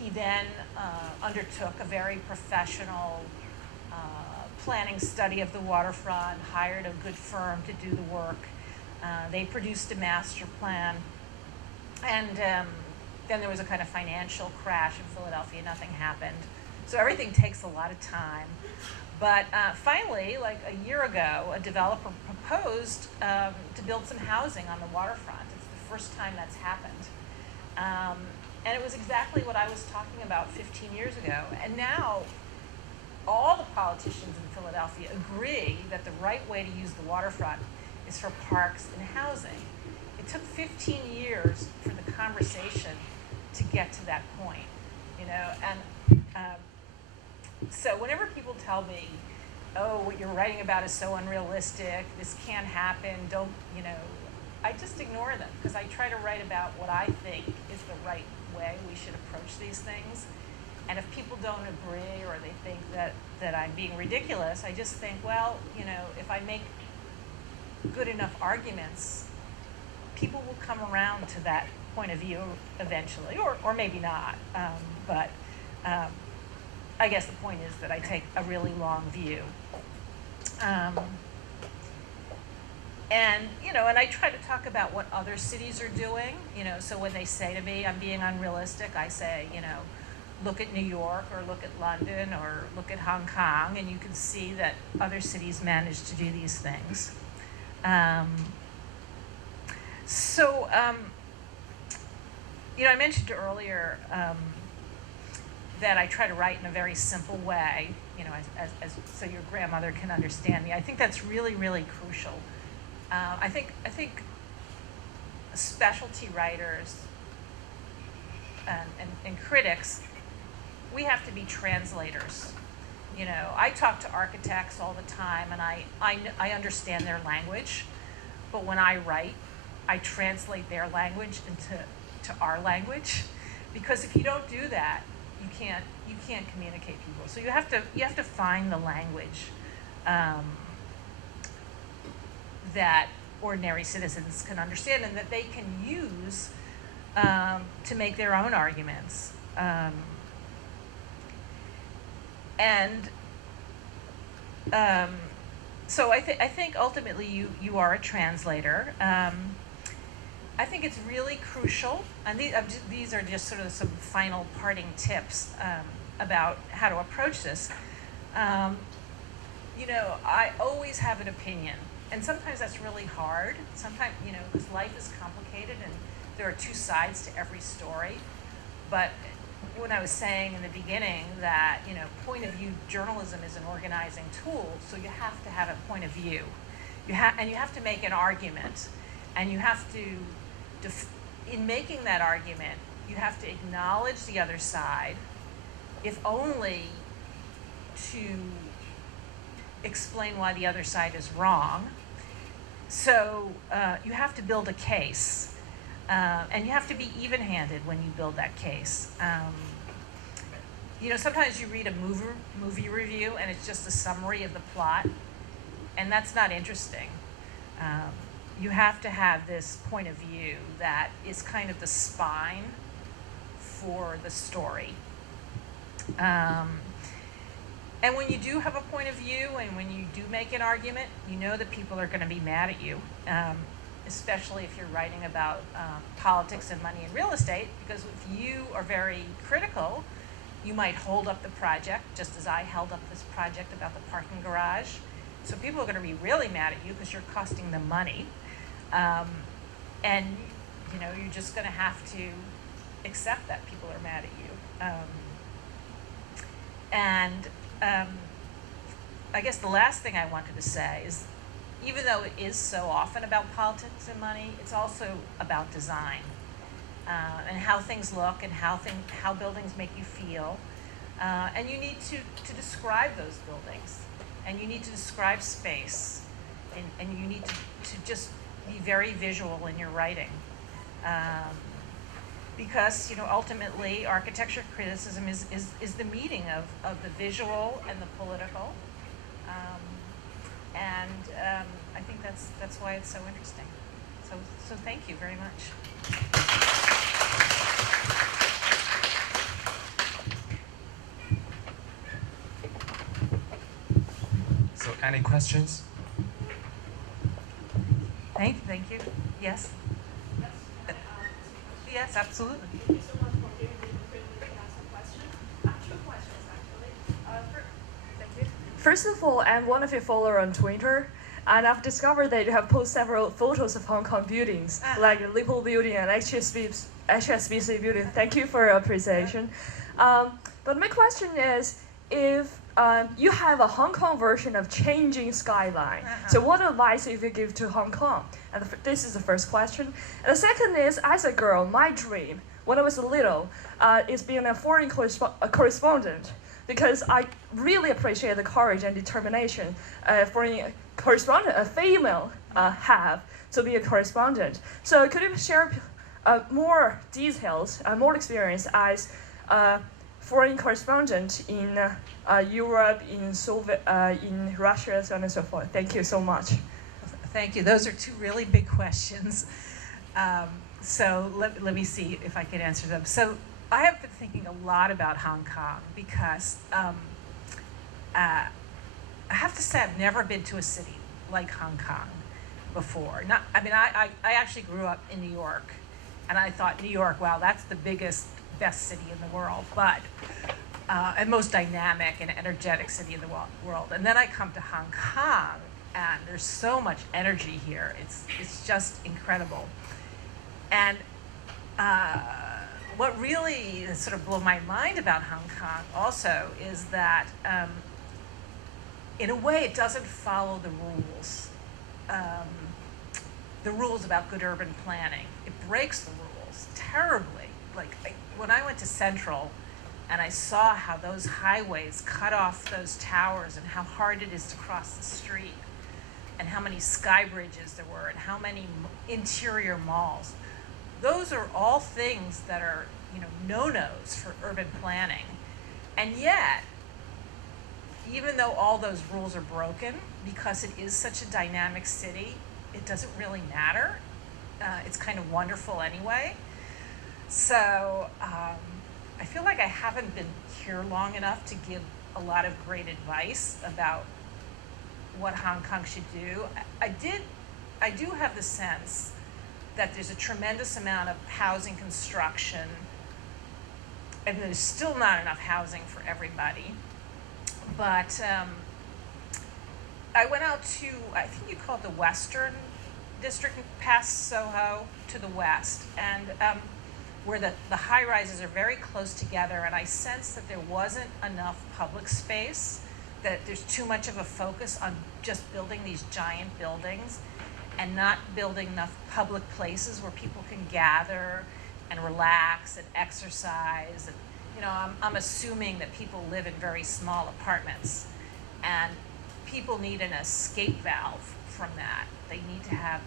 he He then undertook a very professional planning study of the waterfront, hired a good firm to do the work. They produced a master plan. And then there was a kind of financial crash in Philadelphia. Nothing happened. So everything takes a lot of time. But finally, like a year ago, a developer proposed to build some housing on the waterfront. It's the first time that's happened. And it was exactly what I was talking about 15 years ago. And now all the politicians in Philadelphia agree that the right way to use the waterfront is for parks and housing. It took 15 years for the conversation to get to that point, you know, and so whenever people tell me, oh, what you're writing about is so unrealistic, this can't happen, don't, you know, I just ignore them, because I try to write about what I think is the right way we should approach these things. And if people don't agree, or they think that I'm being ridiculous, I just think, well, you know, if I make good enough arguments, people will come around to that point of view eventually, or maybe not. But I guess the point is that I take a really long view. And, you know, and I try to talk about what other cities are doing, you know, so when they say to me, I'm being unrealistic, I say, you know, look at New York, or look at London, or look at Hong Kong, and you can see that other cities manage to do these things. You know, I mentioned earlier that I try to write in a very simple way, you know, as so your grandmother can understand me. I think that's really, really crucial. I think specialty writers and critics, we have to be translators. You know, I talk to architects all the time, and I understand their language, but when I write, I translate their language to our language, because if you don't do that, you can't communicate people. So you have to find the language that ordinary citizens can understand and that they can use to make their own arguments. So I think ultimately you are a translator. I think it's really crucial, and these are just sort of some final parting tips about how to approach this. You know, I always have an opinion, and sometimes that's really hard. Sometimes, you know, because life is complicated and there are two sides to every story. But when I was saying in the beginning that, you know, point of view journalism is an organizing tool, so you have to have a point of view. And you have to make an argument, and you have to, in making that argument, you have to acknowledge the other side, if only to explain why the other side is wrong. So you have to build a case, and you have to be even-handed when you build that case. You know, sometimes you read a movie review and it's just a summary of the plot, and that's not interesting. You have to have this point of view that is kind of the spine for the story. And when you do have a point of view, and when you do make an argument, you know that people are going to be mad at you, especially if you're writing about politics and money and real estate, because if you are very critical, you might hold up the project, just as I held up this project about the parking garage. So people are going to be really mad at you because you're costing them money. And, you know, you're just going to have to accept that people are mad at you. I guess the last thing I wanted to say is, even though it is so often about politics and money, it's also about design, and how things look, and how buildings make you feel. And you need to describe those buildings, and you need to describe space, and you need to just be very visual in your writing. Because, you know, ultimately architecture criticism is the meeting of the visual and the political. I think that's why it's so interesting. So thank you very much. Any questions? Thank you. Yes. Yes, absolutely. Thank you so much for giving me the privilege to ask a question. I have two questions, actually. Thank you. First of all, I'm one of your followers on Twitter, and I've discovered that you have posted several photos of Hong Kong buildings, like Liverpool Building and HSBC Building. Thank you for your appreciation. But my question is, if you have a Hong Kong version of changing skyline, so what advice would you give to Hong Kong? And this is the first question. And the second is, as a girl, my dream when I was little is being a foreign correspondent, because I really appreciate the courage and determination foreign correspondent, a female, have to be a correspondent. So could you share more details, more experience as foreign correspondent in Europe, in Soviet, in Russia, so on and so forth? Thank you so much. Thank you. Those are two really big questions. So let me see if I can answer them. So I have been thinking a lot about Hong Kong because I have to say I've never been to a city like Hong Kong before. I actually grew up in New York, and I thought New York, wow, that's the biggest, best city in the world, but and most dynamic and energetic city in the world. And then I come to Hong Kong, and there's so much energy here. It's just incredible. And what really sort of blew my mind about Hong Kong also is that in a way it doesn't follow the rules about good urban planning. It breaks the rules terribly. When I went to Central and I saw how those highways cut off those towers and how hard it is to cross the street and how many sky bridges there were and how many interior malls, those are all things that are, no-nos for urban planning. And yet, even though all those rules are broken, because it is such a dynamic city, it doesn't really matter. It's kind of wonderful anyway. So I feel like I haven't been here long enough to give a lot of great advice about what Hong Kong should do. I do have the sense that there's a tremendous amount of housing construction, and there's still not enough housing for everybody. But I went out to, I think you call it the Western District, past Soho to the west, and where the high rises are very close together, and I sensed that there wasn't enough public space, that there's too much of a focus on just building these giant buildings and not building enough public places where people can gather and relax and exercise. And, I'm assuming that people live in very small apartments, and people need an escape valve from that. They need to have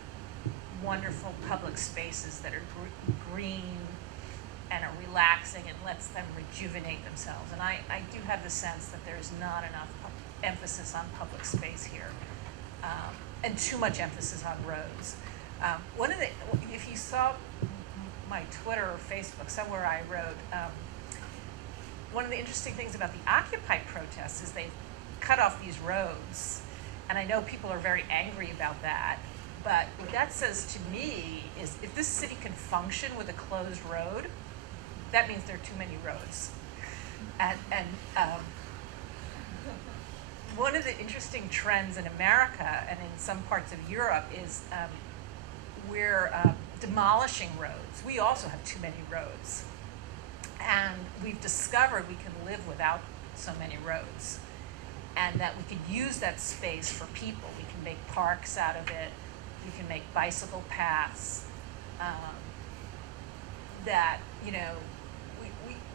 wonderful public spaces that are green and are relaxing and lets them rejuvenate themselves. And I do have the sense that there's not enough emphasis on public space here, and too much emphasis on roads. If you saw my Twitter or Facebook, somewhere I wrote, one of the interesting things about the Occupy protests is they've cut off these roads, and I know people are very angry about that, but what that says to me is if this city can function with a closed road, that means there are too many roads. And one of the interesting trends in America and in some parts of Europe is we're demolishing roads. We also have too many roads. And we've discovered we can live without so many roads, and that we could use that space for people. We can make parks out of it. We can make bicycle paths. That,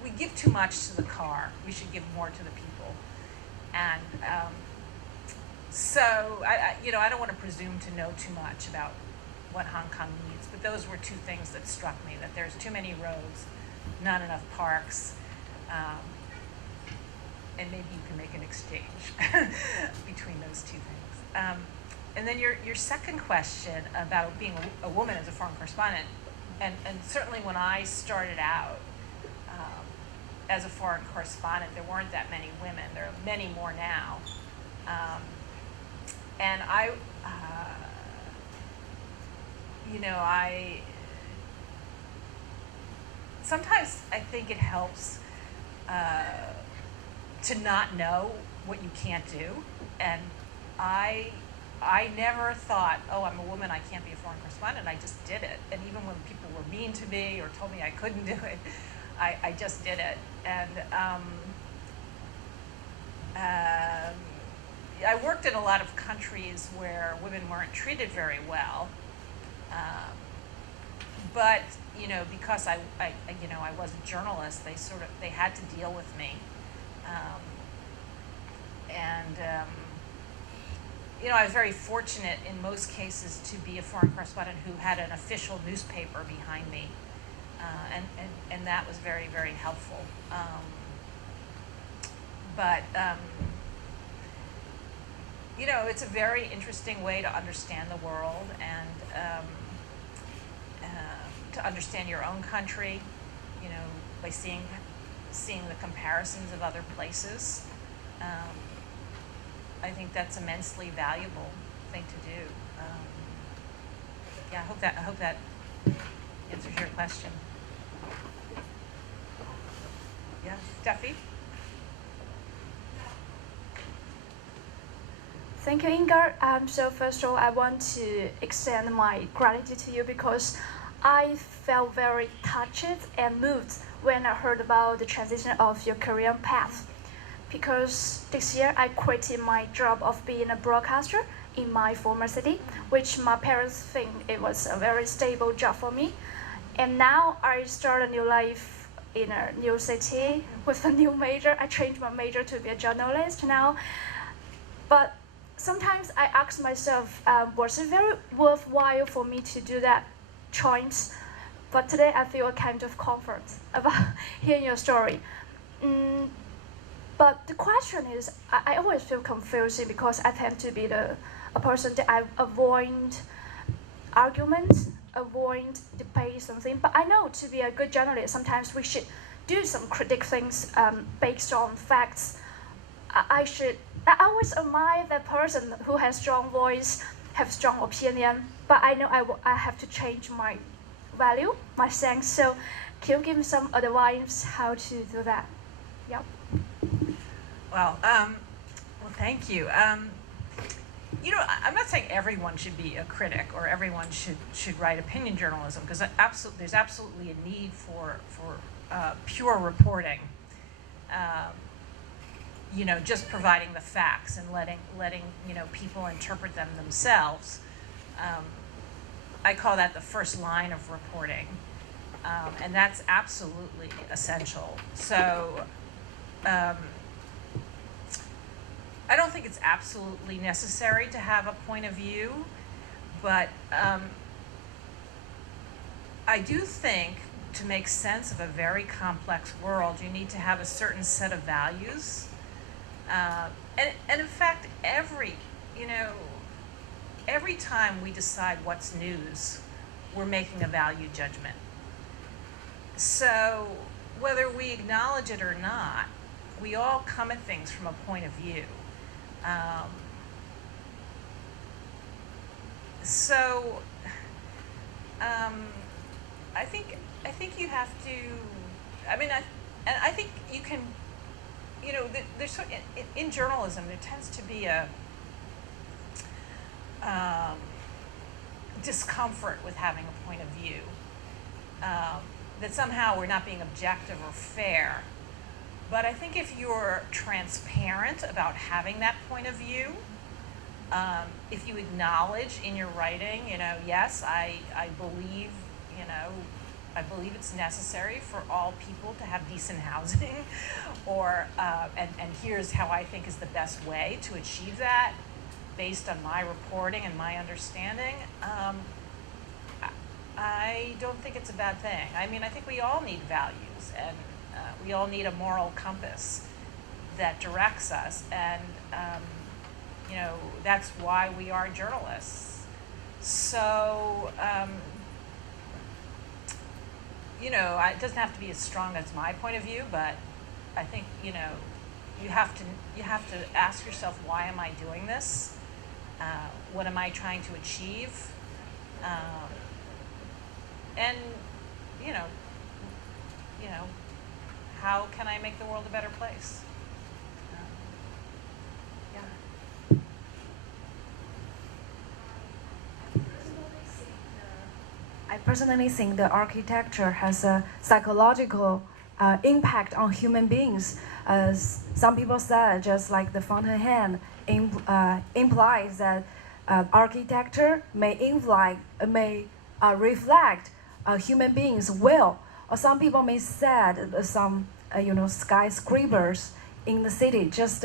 we give too much to the car. We should give more to the people. And so, I don't want to presume to know too much about what Hong Kong needs, but those were two things that struck me, that there's too many roads, not enough parks, and maybe you can make an exchange between those two things. And then your second question about being a woman as a foreign correspondent, and certainly when I started out as a foreign correspondent, there weren't that many women. There are many more now. And you know, sometimes I think it helps to not know what you can't do. And I never thought, oh, I'm a woman, I can't be a foreign correspondent. I just did it. And even when people were mean to me or told me I couldn't do it, I just did it. And I worked in a lot of countries where women weren't treated very well. But you know, because I you know, I was a journalist, they had to deal with me. You know, I was very fortunate in most cases to be a foreign correspondent who had an official newspaper behind me, and that was very, very helpful. You know, it's a very interesting way to understand the world and to understand your own country, you know, by seeing the comparisons of other places. I think that's immensely valuable thing to do. Yeah, I hope that answers your question. Yeah, Steffi? Thank you, Inga. So first of all, I want to extend my gratitude to you because I felt very touched and moved when I heard about the transition of your career path. Because this year I quitted my job of being a broadcaster in my former city, which my parents think it was a very stable job for me. And now I start a new life in a new city with a new major. I changed my major to be a journalist now. But sometimes I ask myself, was it very worthwhile for me to do that choice? But today I feel a kind of comfort about hearing your story. But the question is, I always feel confusing because I tend to be a person that I avoid arguments, avoid debate something. But I know to be a good journalist, sometimes we should do some critic things based on facts. I always admire that person who has strong voice, have strong opinion. But I know I have to change my value, my sense. So can you give me some advice how to do that? Yep. Well, thank you. You know, I'm not saying everyone should be a critic or everyone should write opinion journalism, because there's absolutely a need for pure reporting. You know, just providing the facts and letting you know, people interpret them themselves. I call that the first line of reporting, and that's absolutely essential. So. I don't think it's absolutely necessary to have a point of view, but I do think to make sense of a very complex world, you need to have a certain set of values. And in fact, every time we decide what's news, we're making a value judgment. So whether we acknowledge it or not, we all come at things from a point of view. I think you have to. I mean, I think you can. You know, there's in journalism there tends to be a discomfort with having a point of view. That somehow we're not being objective or fair. But I think if you're transparent about having that point of view, if you acknowledge in your writing, you know, yes, I believe, you know, I believe it's necessary for all people to have decent housing, or and here's how I think is the best way to achieve that, based on my reporting and my understanding. I don't think it's a bad thing. I mean, I think we all need values, and we all need a moral compass that directs us, and you know, that's why we are journalists. So you know, it doesn't have to be as strong as my point of view, but I think, you know, you have to ask yourself, why am I doing this? What am I trying to achieve? And you know, you know, how can I make the world a better place? Yeah. I personally think the architecture has a psychological impact on human beings. As some people said, just like the fountainhead implies that architecture may reflect human beings' will. Or some people may said some skyscrapers in the city just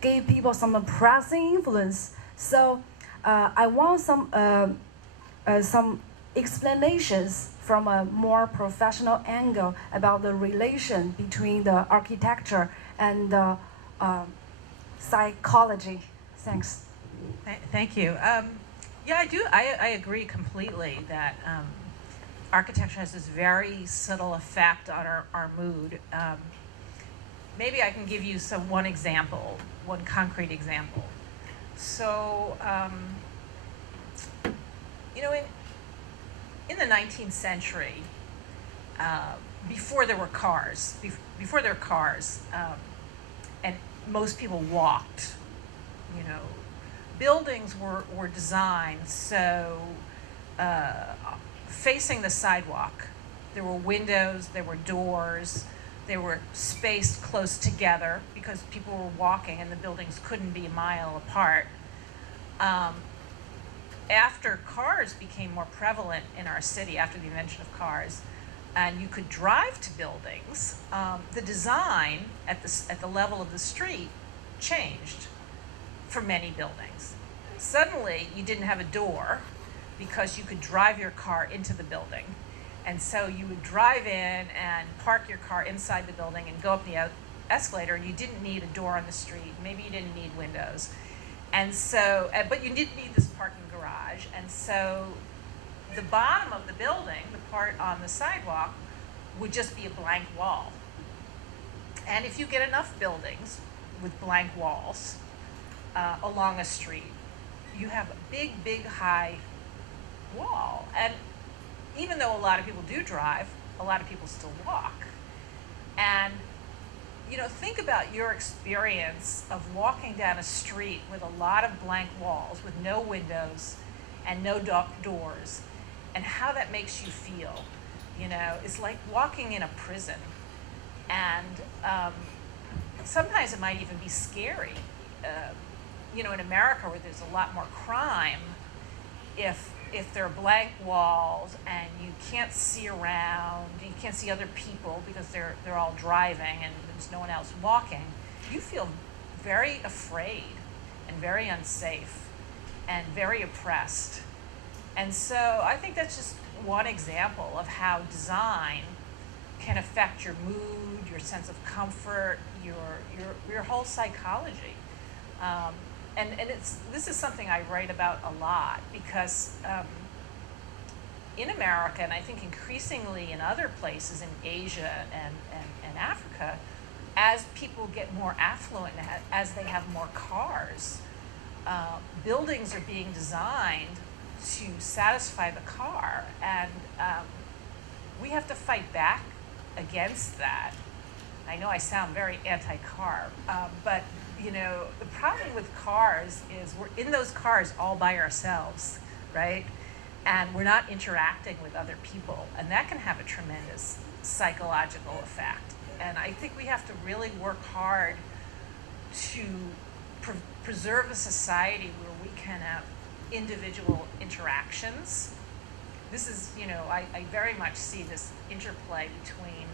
give people some pressing influence. So I want some explanations from a more professional angle about the relation between the architecture and the psychology. Thanks. Thank you. Yeah, I do. I agree completely that architecture has this very subtle effect on our mood. Maybe I can give you one example, one concrete example. So, in the 19th century, before there were cars, and most people walked, buildings were designed so facing the sidewalk. There were windows, there were doors, they were spaced close together because people were walking and the buildings couldn't be a mile apart. After cars became more prevalent in our city, after the invention of cars, and you could drive to buildings, the design at the level of the street changed for many buildings. Suddenly, you didn't have a door because you could drive your car into the building. And so you would drive in and park your car inside the building and go up the escalator. You didn't need a door on the street. Maybe you didn't need windows. And so, but you did need this parking garage. And so the bottom of the building, the part on the sidewalk, would just be a blank wall. And if you get enough buildings with blank walls along a street, you have a big, big, high wall. And even though a lot of people do drive, a lot of people still walk. And think about your experience of walking down a street with a lot of blank walls, with no windows and no doors, and how that makes you feel. It's like walking in a prison. And sometimes it might even be scary. In America, where there's a lot more crime, if there are blank walls and you can't see around, you can't see other people because they're all driving and there's no one else walking, you feel very afraid and very unsafe and very oppressed. And so I think that's just one example of how design can affect your mood, your sense of comfort, your whole psychology. And this is something I write about a lot because in America, and I think increasingly in other places in Asia and Africa, as people get more affluent, as they have more cars, buildings are being designed to satisfy the car. And we have to fight back against that. I know I sound very anti-car, but the problem with cars is we're in those cars all by ourselves, right? And we're not interacting with other people, and that can have a tremendous psychological effect. And I think we have to really work hard to preserve a society where we can have individual interactions. This is, I very much see this interplay between,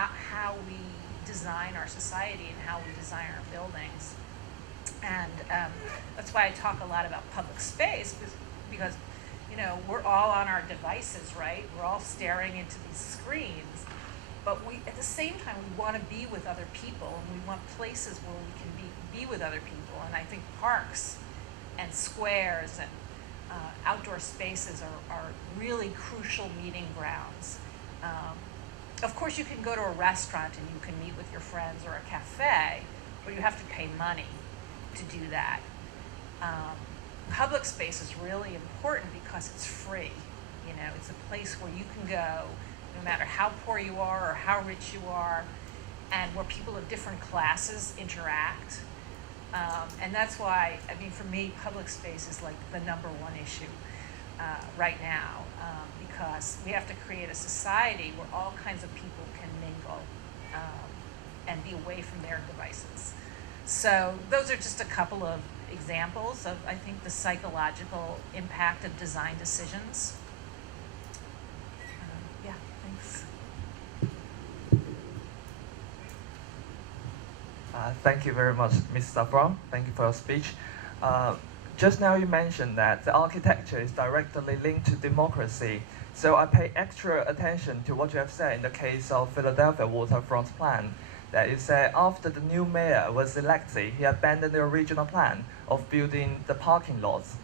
how we design our society and how we design our buildings. And that's why I talk a lot about public space, because we're all on our devices, right? We're all staring into these screens, but at the same time, we want to be with other people, and we want places where we can be with other people. And I think parks and squares and outdoor spaces are really crucial meeting grounds. Of course, you can go to a restaurant and you can meet with your friends, or a cafe, but you have to pay money to do that. Public space is really important because it's free. You know, it's a place where you can go no matter how poor you are or how rich you are, and where people of different classes interact. And that's why, I mean, for me, public space is like the number one issue right now, because we have to create a society where all kinds of people can mingle and be away from their devices. So those are just a couple of examples of, I think, the psychological impact of design decisions. Yeah, thanks. Thank you very much, Ms. Saffron. Thank you for your speech. Just now you mentioned that the architecture is directly linked to democracy. So I pay extra attention to what you have said in the case of Philadelphia waterfront plan. That you said after the new mayor was elected, he abandoned the original plan of building the parking lots.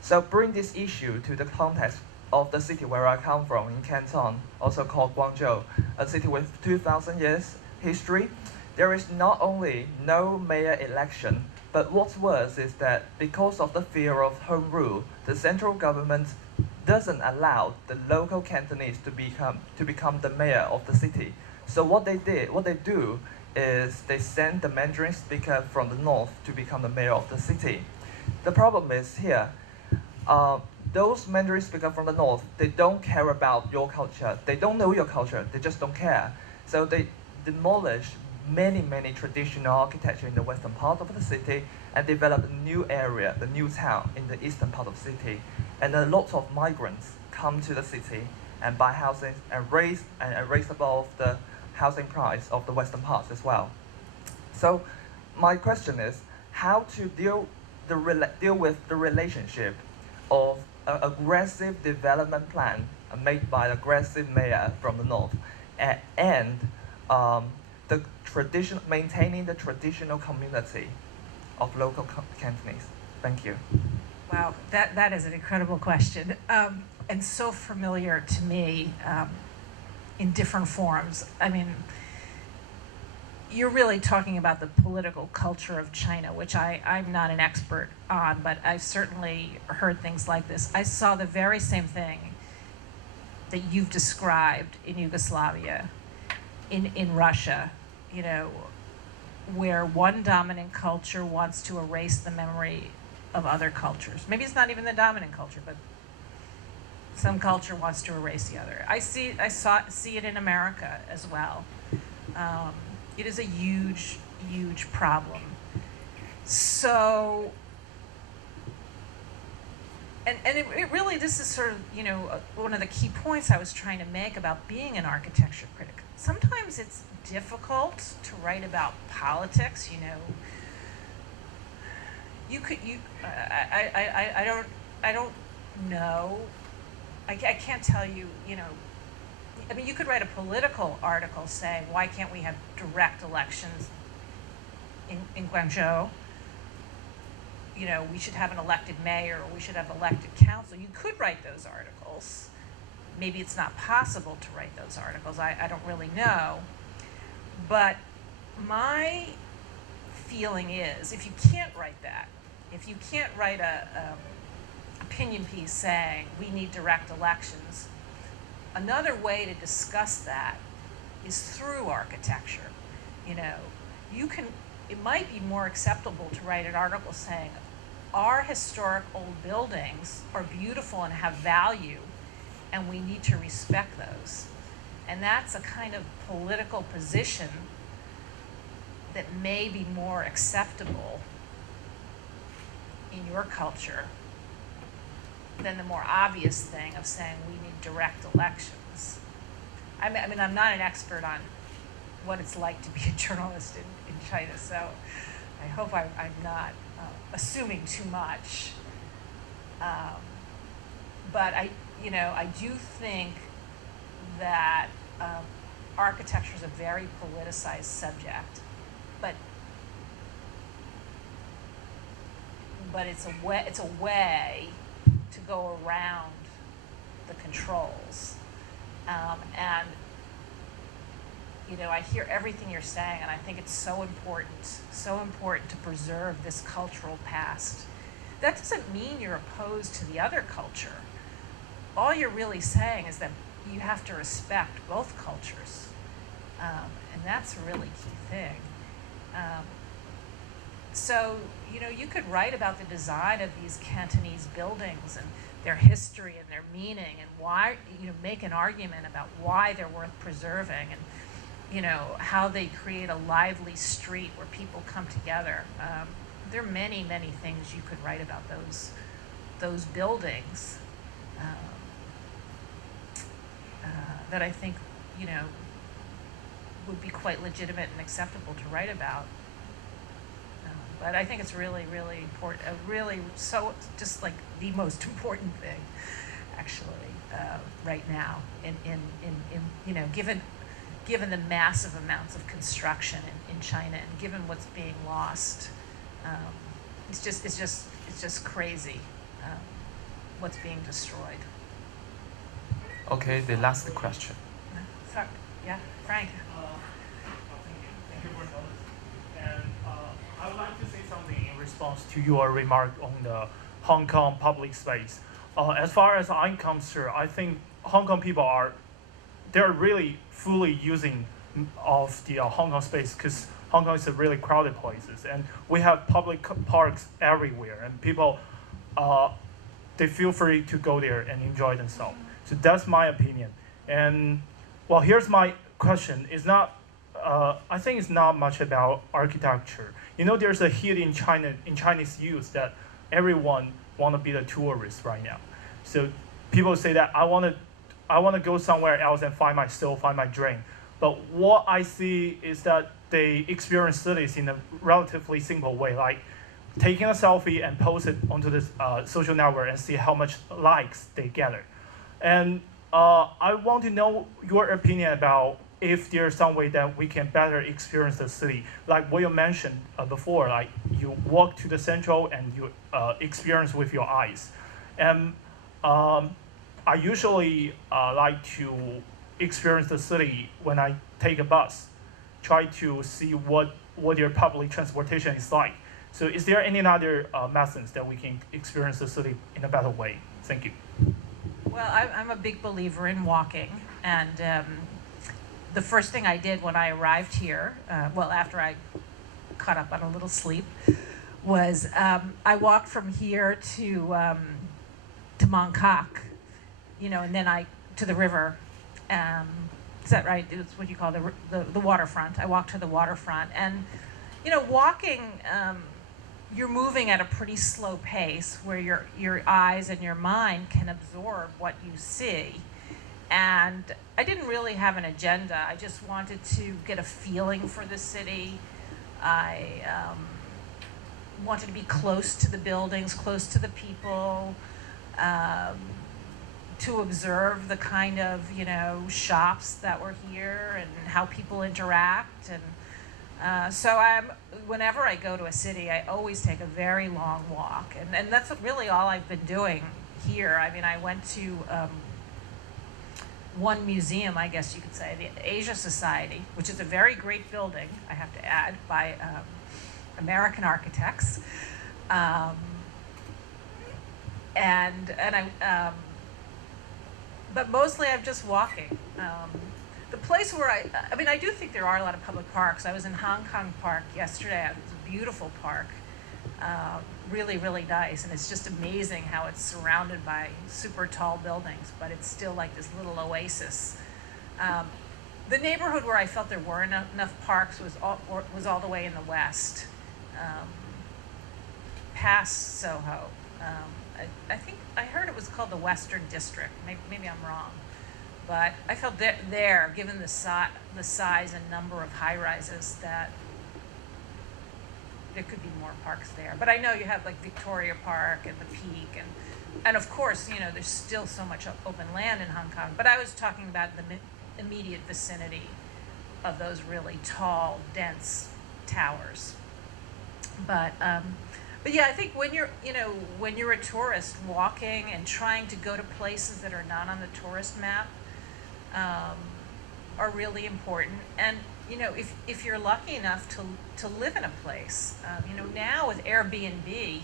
So bring this issue to the context of the city where I come from, in Canton, also called Guangzhou, a city with 2,000 years history. There is not only no mayor election, but what's worse is that because of the fear of home rule, the central government doesn't allow the local Cantonese to become the mayor of the city. So what they do is they send the Mandarin speaker from the north to become the mayor of the city. The problem is here, those Mandarin speakers from the north, they don't care about your culture. They don't know your culture. They just don't care. So they demolish many traditional architecture in the western part of the city and develop a new area, the new town in the eastern part of the city. And a lot of migrants come to the city and buy houses and raise above the housing price of the western parts as well. So my question is how to deal with the relationship of an aggressive development plan made by an aggressive mayor from the north and maintaining the traditional community of local Cantonese. Thank you. Wow, that is an incredible question, and so familiar to me in different forms. I mean, you're really talking about the political culture of China, which I'm not an expert on, but I've certainly heard things like this. I saw the very same thing that you've described in Yugoslavia, in Russia, you know, where one dominant culture wants to erase the memory of other cultures. Maybe it's not even the dominant culture, but some culture wants to erase the other. I see it in America as well. It is a huge problem. So, and it really, this is sort of, you know, one of the key points I was trying to make about being an architecture critic. Sometimes it's difficult to write about politics, you know. I don't know. I can't tell you, you know. I mean, you could write a political article saying, why can't we have direct elections in Guangzhou? You know, we should have an elected mayor, or we should have elected council. You could write those articles. Maybe it's not possible to write those articles. I don't really know. But my feeling is, if you can't write that, if you can't write a opinion piece saying we need direct elections, another way to discuss that is through architecture. You know, it might be more acceptable to write an article saying our historic old buildings are beautiful and have value, and we need to respect those. And that's a kind of political position that may be more acceptable in your culture than the more obvious thing of saying we need direct elections. I mean, I'm not an expert on what it's like to be a journalist in China, so I hope I'm not assuming too much. But I do think that architecture is a very politicized subject, but it's a way to go around the controls. And you know, I hear everything you're saying, and I think it's so important to preserve this cultural past. that doesn't mean you're opposed to the other culture. All you're really saying is that you have to respect both cultures. And that's a really key thing. So, you could write about the design of these Cantonese buildings and their history and their meaning and why, make an argument about why they're worth preserving and, how they create a lively street where people come together. There are many, many things you could write about those buildings that I think, would be quite legitimate and acceptable to write about. But I think it's really, really important, just like the most important thing, actually, right now, given the massive amounts of construction in China and given what's being lost, it's just crazy what's being destroyed. Okay, the last question. Sorry, yeah, Frank. Thank you for noticing. And I would like to say something in response to your remark on the Hong Kong public space. As far as I'm concerned, I think Hong Kong people they're really fully using of the Hong Kong space because Hong Kong is a really crowded place, and we have public parks everywhere, and people they feel free to go there and enjoy themselves. So that's my opinion. And well, here's my question. It's not. I think it's not much about architecture. There's a hit in China, in Chinese youth, that everyone want to be a tourist right now. So people say that I want to go somewhere else and find my soul, find my dream. But what I see is that they experience cities in a relatively simple way, like taking a selfie and post it onto this social network and see how much likes they gather. And I want to know your opinion about if there's some way that we can better experience the city. Like what you mentioned before, like you walk to the central and you experience with your eyes. And I usually like to experience the city when I take a bus, try to see what your public transportation is like. So is there any other methods that we can experience the city in a better way? Thank you. Well, I'm a big believer in walking, and the first thing I did when I arrived here, after I caught up on a little sleep, was I walked from here to Mong Kok, and then to the river. Is that right? It's what you call the waterfront. I walked to the waterfront, and walking. You're moving at a pretty slow pace where your eyes and your mind can absorb what you see. And I didn't really have an agenda. I just wanted to get a feeling for the city. I wanted to be close to the buildings, close to the people, to observe the kind of, shops that were here and how people interact. And so whenever I go to a city, I always take a very long walk. And that's really all I've been doing here. I mean, I went to one museum, I guess you could say, the Asia Society, which is a very great building, I have to add, by American architects. But mostly I'm just walking. The place where I do think there are a lot of public parks. I was in Hong Kong Park yesterday. It was a beautiful park, really, really nice. And it's just amazing how it's surrounded by super tall buildings, but it's still like this little oasis. The neighborhood where I felt there weren't enough parks was all the way in the west, past Soho. I think I heard it was called the Western District. Maybe I'm wrong. But I felt there, given the size and number of high-rises, that there could be more parks there. But I know you have like Victoria Park and the Peak, and of course, there's still so much open land in Hong Kong. But I was talking about the immediate vicinity of those really tall, dense towers. But yeah, I think when you're a tourist walking and trying to go to places that are not on the tourist map, are really important. And if you're lucky enough to live in a place, now with Airbnb,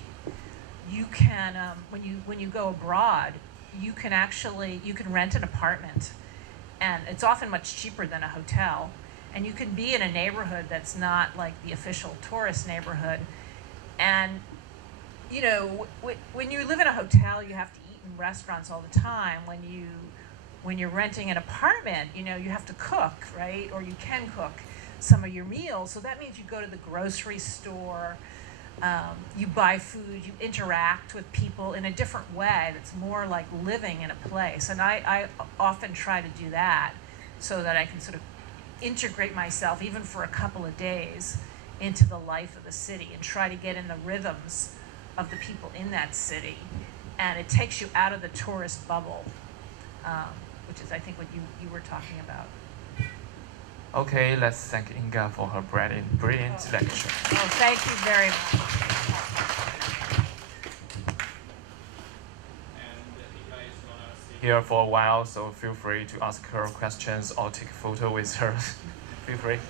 you can when you go abroad, you can rent an apartment, and it's often much cheaper than a hotel, and you can be in a neighborhood that's not like the official tourist neighborhood, and you know, when you live in a hotel, you have to eat in restaurants all the time. When you're renting an apartment, you know, you have to cook, right? Or you can cook some of your meals. So that means you go to the grocery store, you buy food, you interact with people in a different way that's more like living in a place. And I often try to do that so that I can sort of integrate myself, even for a couple of days, into the life of the city and try to get in the rhythms of the people in that city. And it takes you out of the tourist bubble, which is, I think, what you were talking about. Okay, let's thank Inga for her brilliant lecture. Oh, thank you very much. And Inga is gonna stay here for a while, so feel free to ask her questions or take a photo with her. Feel free.